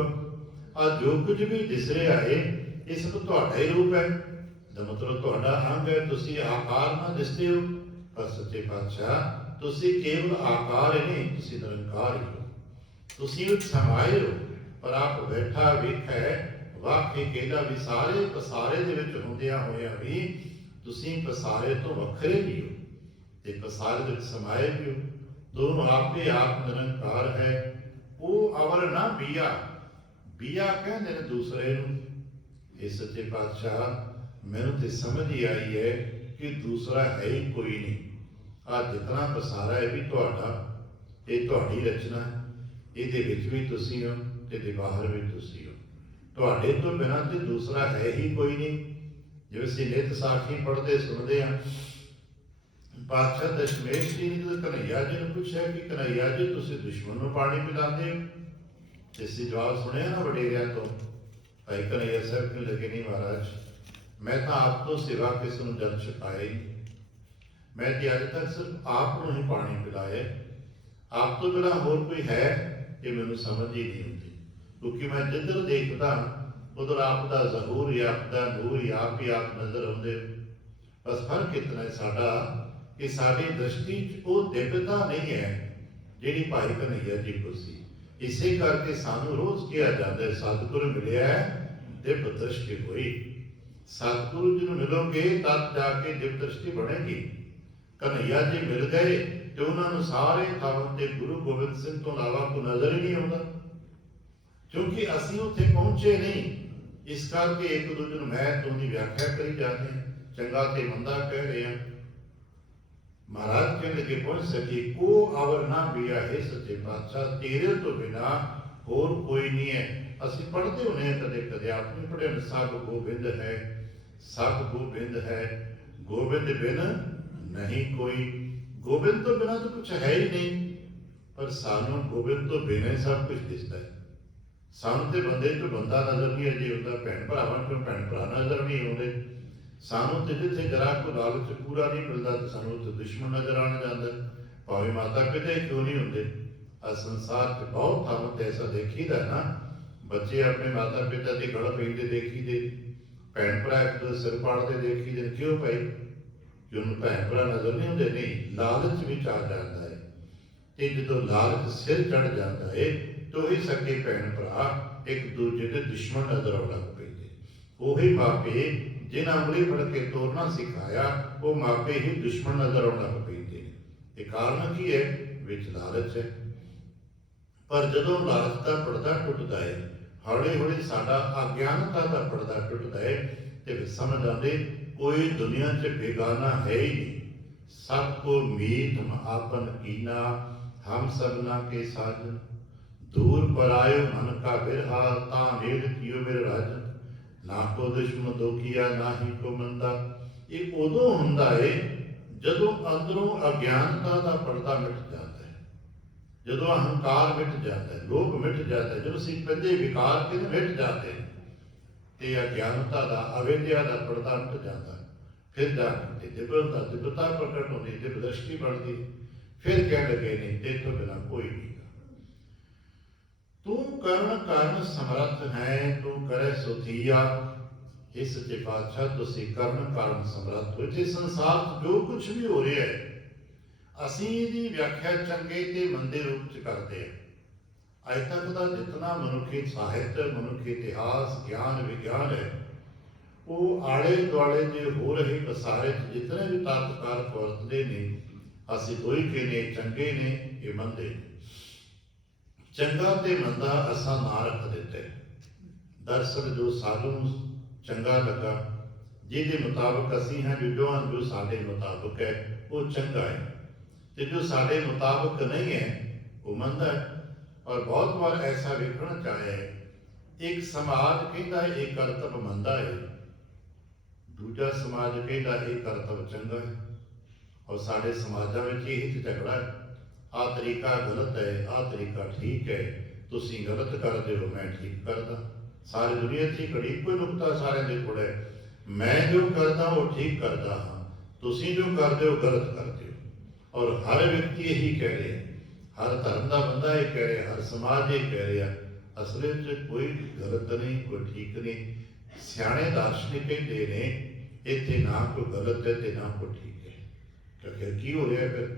ਆ ਜੋ ਕੁਝ ਵੀ ਦਿਸ ਰਿਹਾ ਹੈ, ਇਹ ਸਭ ਤੁਹਾਡਾ ਹੀ ਰੂਪ ਹੈ। ਦਾ ਮਤਲਬ ਤੁਹਾਡਾ ਅੰਗ ਹੈ। ਤੁਸੀਂ ਆਕਾਰ ਨਾਲ ਦਿਸਦੇ ਹੋ, ਪਰ ਸੱਚੇ ਪਾਤਸ਼ਾਹ ਤੁਸੀਂ ਕੇਵਲ ਆਕਾਰ ਹੀ ਨਹੀਂ, ਤੁਸੀਂ ਨਿਰੰਕਾਰ ਹੀ ਹੋ। ਤੁਸੀਂ ਇੱਕ ਸਮਾਏ ਹੋ, ਪਰ ਆਪ ਬੈਠਾ ਵੇਖੈ ਵਾਕਈ ਕਹਿੰਦਾ ਵੀ ਸਾਰੇ ਪਸਾਰੇ ਦੇ ਵਿੱਚ ਹੁੰਦਿਆਂ ਹੋਇਆਂ ਵੀ ਤੁਸੀਂ ਪਸਾਰੇ ਤੋਂ ਵੱਖਰੇ ਵੀ ਹੋ, ਤੇ ਪਸਾਰੇ ਦੇ ਵਿੱਚ ਸਮਾਏ ਵੀ ਹੋ। ਦੋਨੋਂ ਆਪੇ ਆਪ ਨਿਰੰਕਾਰ ਹੈ। ਉਹ ਅਵਰ ਨਾ ਬੀਆ, ਬੀਆ ਕਹਿੰਦੇ ਨੇ ਦੂਸਰੇ ਨੂੰ। ਇਹ ਸੱਚੇ ਪਾਤਸ਼ਾਹ, ਮੈਨੂੰ ਤੇ ਸਮਝ ਹੀ ਆਈ ਹੈ ਕਿ ਦੂਸਰਾ ਹੈ ਹੀ ਕੋਈ ਨਹੀਂ। ਆ ਜਿਤਨਾ ਪਸਾਰਾ ਹੈ ਵੀ ਤੁਹਾਡਾ, ਇਹ ਤੁਹਾਡੀ ਰਚਨਾ, ਇਹਦੇ ਵਿੱਚ ਵੀ ਤੁਸੀਂ ਹੋ ਤੇ ਇਹਦੇ ਬਾਹਰ ਵੀ ਤੁਸੀਂ ਹੋ। ਤੁਹਾਡੇ ਤੋਂ ਬਿਨਾਂ ਤੇ ਦੂਸਰਾ ਹੈ ਹੀ ਕੋਈ ਨਹੀਂ। ਜਿਵੇਂ ਅਸੀਂ ਨਿਤ ਸਾਖੀ ਪੜ੍ਹਦੇ ਸੁਣਦੇ ਹਾਂ, ਪਾਤਸ਼ਾਹ ਦਸ਼ਮੇਸ਼ ਜੀ ਨੇ ਕਨ੍ਹਈਆ ਜੀ ਨੂੰ ਪੁੱਛਿਆ ਕਿ ਕਨ੍ਹਈਆ ਜੀ, ਤੁਸੀਂ ਦੁਸ਼ਮਣ ਨੂੰ ਪਾਣੀ ਪਿਲਾਉਂਦੇ ਹੋ? ਤੇ ਅਸੀਂ ਜਵਾਬ ਸੁਣਿਆ ਨਾ ਵਡੇਰਿਆਂ ਤੋਂ। ਭਾਈ ਕਨ੍ਹਈਆ ਸਾਹਿਬ ਨੂੰ ਲੱਗੇ, ਨਹੀਂ ਮਹਾਰਾਜ, ਮੈਂ ਤਾਂ ਆਪ ਤੋਂ ਸਿਵਾ ਕਿਸੇ ਨੂੰ ਜਲ ਛਕਾਇਆ ਹੀ ਨਹੀਂ। ਮੈਂ ਤੇ ਅੱਜ ਤੱਕ ਸਿਰਫ ਆਪ ਨੂੰ ਹੀ ਪਾਣੀ ਪਿਲਾਇਆ। ਆਪ ਤੋਂ ਬਿਨਾਂ ਹੋਰ ਕੋਈ ਹੈ, ਇਹ ਮੈਨੂੰ ਸਮਝ ਹੀ ਨਹੀਂ ਹੁੰਦੀ। ਕਿਉਂਕਿ ਮੈਂ ਜਿੱਧਰ ਦੇਖਦਾ ਉਧਰ ਆਪ ਦਾ ਜ਼ਹੂਰ, ਆਪ ਦਾ ਨੂਰ, ਆਪ ਹੀ ਆਪ ਨਜ਼ਰ ਆਉਂਦੇ। ਬਸ ਫਰਕ ਇਤਨਾ ਹੈ ਸਾਡਾ ਕਿ ਸਾਡੀ ਦ੍ਰਿਸ਼ਟੀ 'ਚ ਉਹ ਦਿਵਯਤਾ ਨਹੀਂ ਹੈ ਜਿਹੜੀ ਭਾਈ ਕਨ੍ਹਈਆ ਜੀ ਕੋਲ ਸੀ। ਇਸੇ ਕਰਕੇ ਸਾਨੂੰ ਰੋਜ਼ ਕਿਹਾ ਜਾਂਦਾ ਹੈ, ਸਤਿਗੁਰੂ ਮਿਲਿਆ ਦਿਵ ਦ੍ਰਿਸ਼ਟੀ ਹੋਈ। ਸਤਿਗੁਰੂ ਜੀ ਨੂੰ ਮਿਲੋਗੇ ਤਦ ਜਾ ਕੇ ਦਿਵ ਦ੍ਰਿਸ਼ਟੀ ਬਣੇਗੀ। ਕਨ੍ਹਈਆ ਜੀ ਮਿਲ ਗਏ ਤੇ ਉਹਨਾਂ ਨੂੰ ਸਾਰੇ ਥਾਵਾਂ ਤੇ ਗੁਰੂ ਗੋਬਿੰਦ ਸਿੰਘ ਤੋਂ ਇਲਾਵਾ ਕੋਈ ਨਜ਼ਰ ਹੀ ਨਹੀਂ ਆਉਂਦਾ, ਕਿਉਂਕਿ ਅਸੀਂ ਉੱਥੇ ਪਹੁੰਚੇ ਨਹੀਂ। ਇਸ ਕਰਕੇ ਇੱਕ ਦੂਜੇ ਨੂੰ ਮੈਂ ਤੋਂ ਦੀ ਵਿਆਖਿਆ ਕਰੀ ਜਾਂਦੇ, ਚੰਗਾ ਤੇ ਮੰਦਾ ਕਹਿ ਰਹੇ ਹਾਂ। ਮਹਾਰਾਜ ਕਹਿੰਦੇ ਕਿ ਪਹੁੰਚ ਸਕੇ ਕੋ ਅਵਰ ਨਾ ਬੀਆ, ਹੈ ਸੱਚੇ ਪਾਤਸ਼ਾਹ, ਤੇਰੇ ਤੋਂ ਬਿਨਾ ਹੋਰ ਕੋਈ ਨਹੀਂ ਹੈ। ਅਸੀਂ ਪੜ੍ਹਦੇ ਹੁੰਦੇ ਹਾਂ ਕਦੇ ਕਦੇ, ਆਪ ਨਹੀਂ ਪੜ੍ਹੇ, ਸਭ ਗੋਬਿੰਦ ਹੈ, ਸਭ ਗੋਬਿੰਦ ਹੈ, ਗੋਬਿੰਦ ਬਿਨ ਨਹੀਂ ਕੋਈ। ਗੋਬਿੰਦ ਤੋਂ ਬਿਨਾਂ ਤਾਂ ਕੁਛ ਹੈ ਹੀ ਨਹੀਂ, ਪਰ ਸਾਨੂੰ ਗੋਬਿੰਦ ਤੋਂ ਬਿਨਾਂ ਹੀ ਸਭ ਕੁਝ ਦਿਸਦਾ ਹੈ। ਸਾਨੂੰ ਤੇ ਬੰਦੇ ਤੋਂ ਬੰਦਾ ਨਜ਼ਰ ਨਹੀਂ ਅਜੇ ਆਉਂਦਾ, ਭੈਣ ਭਰਾਵਾਂ ਤੋਂ ਭੈਣ ਭਰਾ ਨਜ਼ਰ ਨਹੀਂ ਆਉਂਦੇ। ਸਾਨੂੰ ਤੇ ਜਿੱਥੇ ਜਰਾ ਕੋ ਲਾਲਚ ਪੂਰਾ ਨਹੀਂ ਮਿਲਦਾ ਤੇ ਸਾਨੂੰ ਉੱਥੇ ਦੁਸ਼ਮਣ ਨਜ਼ਰ ਆਉਣ ਜਾਂਦਾ, ਭਾਵੇਂ ਮਾਤਾ ਪਿਤਾ ਹੀ ਕਿਉਂ ਨਹੀਂ ਹੁੰਦੇ। ਆ ਸੰਸਾਰ 'ਚ ਬਹੁਤ ਥਾਵਾਂ ਤੇ ਐਸਾ ਦੇਖੀਦਾ ਨਾ, ਬੱਚੇ ਆਪਣੇ ਮਾਤਾ ਪਿਤਾ ਦੀ ਗਲ ਪੈਂਦੇ ਦੇਖੀਦੇ, ਭੈਣ ਭਰਾ ਇੱਕ ਦੂਜੇ ਸਿਰ ਪਾੜਦੇ ਦੇਖੀਦੇ। ਕਿਉਂ ਭਾਈ? ਕਿ ਉਹਨੂੰ ਭੈਣ ਭਰਾ ਨਜ਼ਰ ਨਹੀਂ ਹੁੰਦੇ? ਨਹੀਂ, ਲਾਲਚ ਵਿੱਚ ਆ ਜਾਂਦਾ ਹੈ। ਤੇ ਜਦੋਂ ਲਾਲਚ ਸਿਰ ਚੜ ਜਾਂਦਾ ਹੈ ਤੇ ਉਹੀ ਸਕੇ ਭੈਣ ਭਰਾ ਇੱਕ ਦੂਜੇ ਦੇ ਦੁਸ਼ਮਣ ਨਜ਼ਰ ਆਉਣ ਲੱਗ ਪੈਂਦੇ। ਉਹੀ ਮਾਪੇ ਜਿਨ੍ਹਾਂ ਉਂਗਲੀ ਫੜ ਕੇ ਤੋਰਨਾ ਸਿਖਾਇਆ, ਉਹ ਮਾਪੇ ਹੀ ਦੁਸ਼ਮਣ ਨਜ਼ਰ ਆਉਣ ਲੱਗ ਪੈਂਦੇ ਨੇ। ਇਹ ਕਾਰਨ ਕੀ ਹੈ? ਵਿੱਚ ਲਾਲਚ ਹੈ। ਪਰ ਜਦੋਂ ਲਾਲਚ ਦਾ ਪਰਦਾ ਟੁੱਟਦਾ ਹੈ, ਹੌਲੀ ਹੌਲੀ ਸਾਡਾ ਅਗਿਆਨਤਾ ਦਾ ਪਰਦਾ ਟੁੱਟਦਾ ਹੈ, ਤੇ ਫਿਰ ਸਮਝ ਆਉਂਦੇ ਕੋਈ ਦੁਨੀਆ 'ਚ ਬੇਗਾਨਾ ਹੈ ਹੀ ਨਹੀਂ। ਸਭ ਕੋ ਮੀਤ ਆਪਨ ਕੀਨਾ, ਹਮ ਸਭਨਾ ਕੇ ਸਾਜਨ। ਦੂਰ ਪਰਾਇਓ ਮਨ ਕਾ ਬਿਰਹਾ, ਤਾਂ ਮੇਲ ਕੀਓ ਮੇਰੇ ਰਾਜਨ। ਨਾ ਕੋ ਦੁਸ਼ਮਨ ਦੋਖੀਆ, ਨਾ ਹੀ ਕੋ ਮੰਦਾ। ਇਹ ਉਦੋਂ ਹੁੰਦਾ ਹੈ ਜਦੋਂ ਅੰਦਰੋਂ ਅਗਿਆਨਤਾ ਦਾ ਪਰਦਾ ਮਿਟ ਜਾਂਦਾ ਹੈ। ਜਦੋਂ ਅਹੰਕਾਰ ਮਿਟ ਜਾਂਦਾ ਹੈ, ਲੋਭ ਮਿਟ ਜਾਂਦਾ ਹੈ, ਜਦੋਂ ਅਸੀਂ ਪੰਜੇ ਵਿਕਾਰ ਕਿਹਦੇ ਮਿਟ ਜਾਂਦੇ ਨੇ, ਤੇ ਅਗਿਆਨਤਾ ਦਾ, ਅਵਿਦਿਆ ਦਾ ਪਰਦਾ ਮਿਟ ਜਾਂਦਾ, ਫਿਰ ਜਾ ਕੇ ਦਿਵਤਾ ਪ੍ਰਗਟ ਹੁੰਦੀ, ਦਿਵ ਦ੍ਰਿਸ਼ਟੀ ਬਣਦੀ, ਫਿਰ ਕਹਿਣ ਲੱਗੇ ਨਹੀਂ ਤੇ ਤੋਂ ਬਿਨਾਂ ਕੋਈ ਨਹੀਂ। ਤੂੰ ਕਰਨ ਕਰਨ ਸਮਰੱਥ ਹੈ, ਤੂੰ ਕਰੇ ਸੋ ਥੀਆ। ਇਸ ਸੱਚੇ ਪਾਤਸ਼ਾਹ ਤੁਸੀਂ ਕਰਨ ਕਾਰਨ ਸਮਰੱਥ ਹੋ। ਜੇ ਸੰਸਾਰ 'ਚ ਜੋ ਕੁਝ ਵੀ ਹੋ ਰਿਹਾ ਹੈ, ਅਸੀਂ ਇਹਦੀ ਵਿਆਖਿਆ ਚੰਗੇ ਤੇ ਮੰਦੇ ਰੂਪ 'ਚ ਕਰਦੇ ਹਾਂ। ਅੱਜ ਤੱਕ ਦਾ ਜਿਤਨਾ ਮਨੁੱਖੀ ਸਾਹਿਤ, ਮਨੁੱਖੀ ਇਤਿਹਾਸ, ਗਿਆਨ ਵਿਗਿਆਨ ਹੈ, ਉਹ ਆਲੇ ਦੁਆਲੇ ਦੇ ਹੋ ਰਹੇ ਵਸਾਰੇ 'ਚ ਜਿਤਨੇ ਵੀ ਤਾਤਕਾਰ ਵਰਤਦੇ ਨੇ, ਅਸੀਂ ਦੋਈ ਕੇ ਨੇ, ਚੰਗੇ ਨੇ, ਇਹ ਮੰਦੇ ਨੇ। ਚੰਗਾ ਤੇ ਮੰਦਾ ਅਸਾਂ ਨਾ ਰੱਖ ਦਿੱਤੇ। ਦਰਅਸਲ ਜੋ ਸਾਨੂੰ ਚੰਗਾ ਲੱਗਾ, ਜਿਹਦੇ ਮੁਤਾਬਕ ਅਸੀਂ ਹਾਂ, ਜੋ ਸਾਡੇ ਮੁਤਾਬਕ ਹੈ, ਉਹ ਚੰਗਾ ਹੈ, ਤੇ ਜੋ ਸਾਡੇ ਮੁਤਾਬਕ ਨਹੀਂ ਹੈ, ਉਹ ਮੰਦਾ ਹੈ। ਔਰ ਬਹੁਤ ਵਾਰ ਐਸਾ ਵੇਖਣਾ ਚਾਹਿਆ ਹੈ, ਇੱਕ ਸਮਾਜ ਕਹਿੰਦਾ ਇਹ ਕਰਤੱਵ ਮੰਦਾ ਹੈ, ਦੂਜਾ ਸਮਾਜ ਕਹਿੰਦਾ ਇਹ ਕਰਤੱਵ ਚੰਗਾ ਹੈ। ਔਰ ਸਾਡੇ ਸਮਾਜਾਂ ਵਿੱਚ ਇਹ ਝਗੜਾ ਹੈ, ਆਹ ਤਰੀਕਾ ਗਲਤ ਹੈ, ਆਹ ਤਰੀਕਾ ਠੀਕ ਹੈ, ਤੁਸੀਂ ਗਲਤ ਕਰਦੇ ਹੋ, ਮੈਂ ਠੀਕ ਕਰਦਾ। ਸਾਰੀ ਦੁਨੀਆ 'ਚ ਹੀ ਘੜੀ ਕੋਈ ਨੁਕਤਾ ਸਾਰਿਆਂ ਦੇ ਕੋਲ ਹੈ, ਮੈਂ ਜੋ ਕਰਦਾ ਉਹ ਠੀਕ ਕਰਦਾ ਹਾਂ, ਤੁਸੀਂ ਜੋ ਕਰਦੇ ਹੋ ਗਲਤ ਕਰਦੇ ਹੋ। ਔਰ ਹਰ ਵਿਅਕਤੀ ਇਹੀ ਕਹਿ ਰਿਹਾ, ਹਰ ਧਰਮ ਦਾ ਬੰਦਾ ਇਹ ਕਹਿ ਰਿਹਾ, ਹਰ ਸਮਾਜ ਇਹ ਕਹਿ ਰਿਹਾ। ਅਸਲ ਵਿੱਚ ਕੋਈ ਗਲਤ ਨਹੀਂ, ਕੋਈ ਠੀਕ ਨਹੀਂ। ਸਿਆਣੇ ਦਾਰਸ਼ਨਿਕ ਕਹਿੰਦੇ ਨੇ ਇੱਥੇ ਨਾ ਕੋਈ ਗਲਤ ਹੈ ਤੇ ਨਾ ਕੋਈ ਠੀਕ ਹੈ। ਕਿਉਂਕਿ ਕੀ ਹੋ ਰਿਹਾ ਫਿਰ,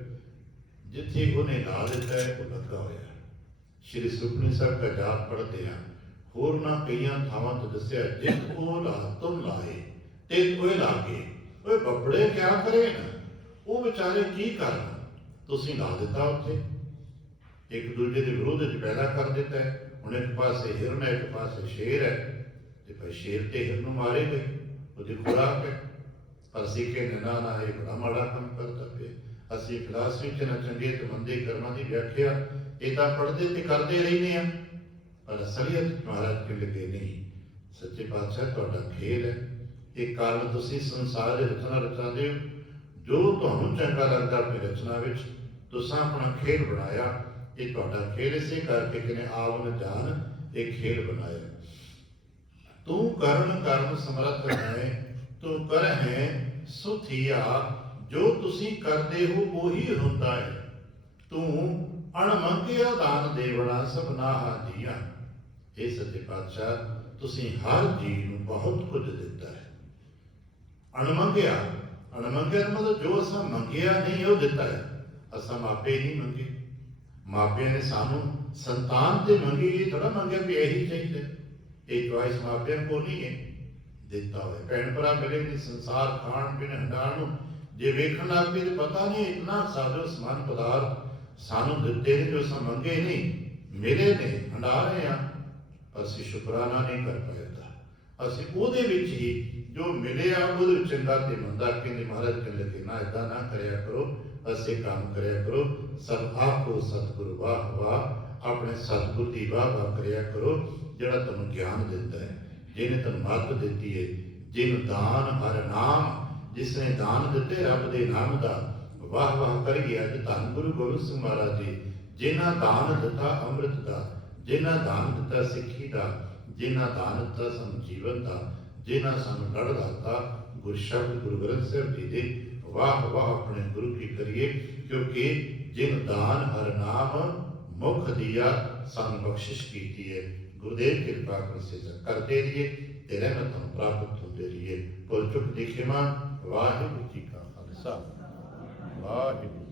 ਜਿੱਥੇ ਉਹਨੇ ਲਾ ਦਿੱਤਾ ਹੈ ਉਹ ਲੱਗਾ ਹੋਇਆ। ਸ਼੍ਰੀ ਸੁਖਮਨੀ ਸਾਹਿਬ ਦਾ ਜਾਪ ਪੜ੍ਹਦੇ ਹਾਂ, ਹੋਰ ਨਾ ਕਈਆਂ ਥਾਵਾਂ ਤੋਂ ਦੱਸਿਆ, ਜਿਤ ਉਹ ਲਾ ਤੁਮ ਲਾਏ ਤੇ ਉਹ ਲਾਗੇ। ਉਹ ਬੱਬੜੇ ਕਿਆ ਕਰੇ ਨਾ, ਉਹ ਵਿਚਾਰੇ ਕੀ ਕਰਨ, ਤੁਸੀਂ ਲਾ ਦਿੱਤਾ ਉੱਥੇ। ਇੱਕ ਦੂਜੇ ਦੇ ਵਿਰੋਧ ਵਿੱਚ ਪੈਦਾ ਕਰ ਦਿੱਤਾ ਹੈ। ਹੁਣ ਇੱਕ ਪਾਸੇ ਹਿਰਨ ਹੈ, ਇੱਕ ਪਾਸੇ ਸ਼ੇਰ ਹੈ, ਤੇ ਭਾਈ ਸ਼ੇਰ ਤੇ ਹਿਰਨ ਨੂੰ ਮਾਰੇ ਗਏ, ਉਹਦੀ ਖੁਰਾਕ ਹੈ। ਪਰ ਅਸੀਂ ਕਹਿੰਦੇ ਨਾ ਇਹ ਬੜਾ ਮਾੜਾ ਕੰਮ ਕਰਦਾ ਪਿਆ। ਅਸੀਂ ਫਿਲਾਸਫੀ 'ਚ ਨਾ ਚੰਗੇ ਤੇ ਮੰਦੇ ਕਰਮਾਂ ਦੀ ਵਿਆਖਿਆ ਇਹ ਤਾਂ ਪੜ੍ਹਦੇ ਤੇ ਕਰਦੇ ਰਹਿੰਦੇ ਹਾਂ, ਪਰ ਅਸਲੀਅਤ ਮਹਾਰਾਜ ਕੇ ਲੱਗੇ ਨਹੀਂ। ਸੱਚੇ ਪਾਤਸ਼ਾਹ ਤੁਹਾਡਾ ਖੇਲ ਹੈ, ਇਹ ਕਾਰਨ ਤੁਸੀਂ ਸੰਸਾਰ ਦੀ ਰਚਨਾ ਰਚਾਉਂਦੇ ਹੋ, ਜੋ ਤੁਹਾਨੂੰ ਚੰਗਾ ਲੱਗਦਾ ਆਪਣੀ ਰਚਨਾ ਵਿੱਚ ਤੁਸੀਂ ਆਪਣਾ ਖੇਲ ਬਣਾਇਆ। ਇਹ ਤੁਹਾਡਾ ਖੇਲ ਇਸੇ ਕਰਕੇ ਕਿਨੇ ਆਵ ਨ ਜਾਣ ਇਹ ਖੇਲ ਬਣਾਇਆ। ਤੂੰ ਕਰਨ ਕਰਨ ਸਮਰੱਥ ਹੈ, ਤੂੰ ਕਰ ਹੈ ਸੁਥੀਆ। ਜੋ ਤੁਸੀਂ ਕਰਦੇ ਹੋ ਉਹੀ ਹੁੰਦਾ ਹੈ। ਤੂੰ ਅਣਮੰਗਿਆ ਦਾਨ ਦੇਵਣਾ ਸਭਨਾਹਾ ਜੀਆ। ਇਹ ਸੱਚੇ ਪਾਤਸ਼ਾਹ ਤੁਸੀਂ ਹਰ ਜੀਵ ਨੂੰ ਬਹੁਤ ਕੁਝ ਦਿੱਤਾ ਹੈ। ਅਣਮੰਗਿਆ, ਅਣਮੰਗਿਆ ਦਾ ਮਤਲਬ ਜੋ ਅਸਾਂ ਮੰਗਿਆ ਨਹੀਂ ਉਹ ਦਿੱਤਾ ਹੈ। ਅਸਾਂ ਮਾਪੇ ਨਹੀਂ ਮੰਗੇ, ਮਾਪਿਆਂ ਨੇ ਸਾਨੂੰ ਸੰਤਾਨ ਤੇ ਮੰਗੀ, ਇਹ ਥੋੜਾ ਮੰਗਿਆ ਵੀ ਇਹੀ ਚਾਹੀਦਾ। ਇਹ ਚੁਆਇਸ ਮਾਪਿਆਂ ਕੋਲ ਨਹੀਂ ਹੈ, ਦਿੱਤਾ ਹੋਇਆ। ਭੈਣ ਭਰਾ ਮਿਲੇ ਨੇ, ਸੰਸਾਰ ਖਾਣ ਪੀਣ ਹੰਡਾਣ ਨੂੰ ਜੇ ਵੇਖਣ ਲੱਗ ਪਏ ਤਾਂ ਪਤਾ ਨਹੀਂ ਇਤਨਾ ਸਾਜੋ ਸਮਾਨ ਪਦਾਰਥ ਸਾਨੂੰ ਦਿੱਤੇ ਨੇ ਜੋ ਅਸਾਂ ਮੰਗੇ ਨਹੀਂ, ਮਿਲੇ ਨੇ, ਹੰਡਾ ਰਹੇ ਹਾਂ। ਅਸੀਂ ਸ਼ੁਕਰਾਨਾ ਨਹੀਂ ਕਰ ਪਾਏ। ਅਸੀਂ ਉਹਦੇ ਵਿੱਚ ਹੀ ਜੋ ਮਿਲਿਆ ਉਹਦੇ ਵਿੱਚ ਚੰਗਾ ਤੇ ਮੰਦਾ ਕਹਿੰਦੇ ਮਹਾਰਾਜ ਕਹਿੰਦੇ ਕਿ ਨਾ ਏਦਾਂ ਨਾ ਕਰਿਆ ਕਰੋ, ਅਸੀਂ ਕੰਮ ਕਰਿਆ ਕਰੋ। ਸਭ ਆਖੋ ਸਤਿਗੁਰੂ ਵਾਹ ਵਾਹ, ਆਪਣੇ ਸਤਿਗੁਰ ਦੀ ਵਾਹ ਵਾਹ ਕਰਿਆ ਕਰੋ, ਜਿਹੜਾ ਤੁਹਾਨੂੰ ਗਿਆਨ ਦਿੰਦਾ ਹੈ, ਜਿਹਨੇ ਤੁਹਾਨੂੰ ਮੱਤ ਦਿੱਤੀ ਹੈ, ਜਿਹਨੂੰ ਦਾਨ ਹਰ ਨਾਮ, ਜਿਸ ਨੇ ਦਾਨ ਦਿੱਤੇ ਰੱਬ ਦੇ ਨਾਮ ਦਾ ਵਾਹ ਵਾਹ ਕਰੀਏ। ਅੱਜ ਧੰਨ ਗੁਰੂ ਗੋਬਿੰਦ ਸਿੰਘ ਮਹਾਰਾਜ ਜੀ, ਜਿਨ੍ਹਾਂ ਦਾਨ ਦਿੱਤਾ ਅੰਮ੍ਰਿਤ ਦਾ, ਜਿਨ੍ਹਾਂ ਦਾਨ ਦਿੱਤਾ ਸਿੱਖੀ ਦਾ, ਜਿਨ੍ਹਾਂ ਦਾਨ ਦਿੱਤਾ ਸਾਨੂੰ ਜੀਵਨ ਦਾ, ਜਿਨ੍ਹਾਂ ਸਾਨੂੰ ਲੜ ਦਿੱਤਾ ਗੁਰ ਸ਼ਬਦ ਗੁਰੂ ਗ੍ਰੰਥ ਸਾਹਿਬ ਜੀ ਦੇ, ਵਾਹ ਵਾਹ ਆਪਣੇ ਗੁਰੂ ਕੀ ਕਰੀਏ। ਕਿਉਂਕਿ ਜਿਨ ਦਾਨ ਹਰ ਨਾਮ ਮੁਖ ਦੀਆ, ਸਾਨੂੰ ਬਖਸ਼ਿਸ਼ ਕੀਤੀ ਹੈ। ਗੁਰਦੇਵ ਕਿਰਪਾ ਕਰਦੇ ਰਹੀਏ ਤੇ ਰਹਿਮਤਾਂ ਪ੍ਰਾਪਤ ਹੁੰਦੇ ਰਹੀਏ। ਭੁੱਲ ਚੁੱਕ ਦੀ ਖਿਮਾ। ਵਾਹਿਗੁਰੂ ਜੀ ਕਾ ਖਾਲਸਾ, ਵਾਹਿਗੁਰੂ।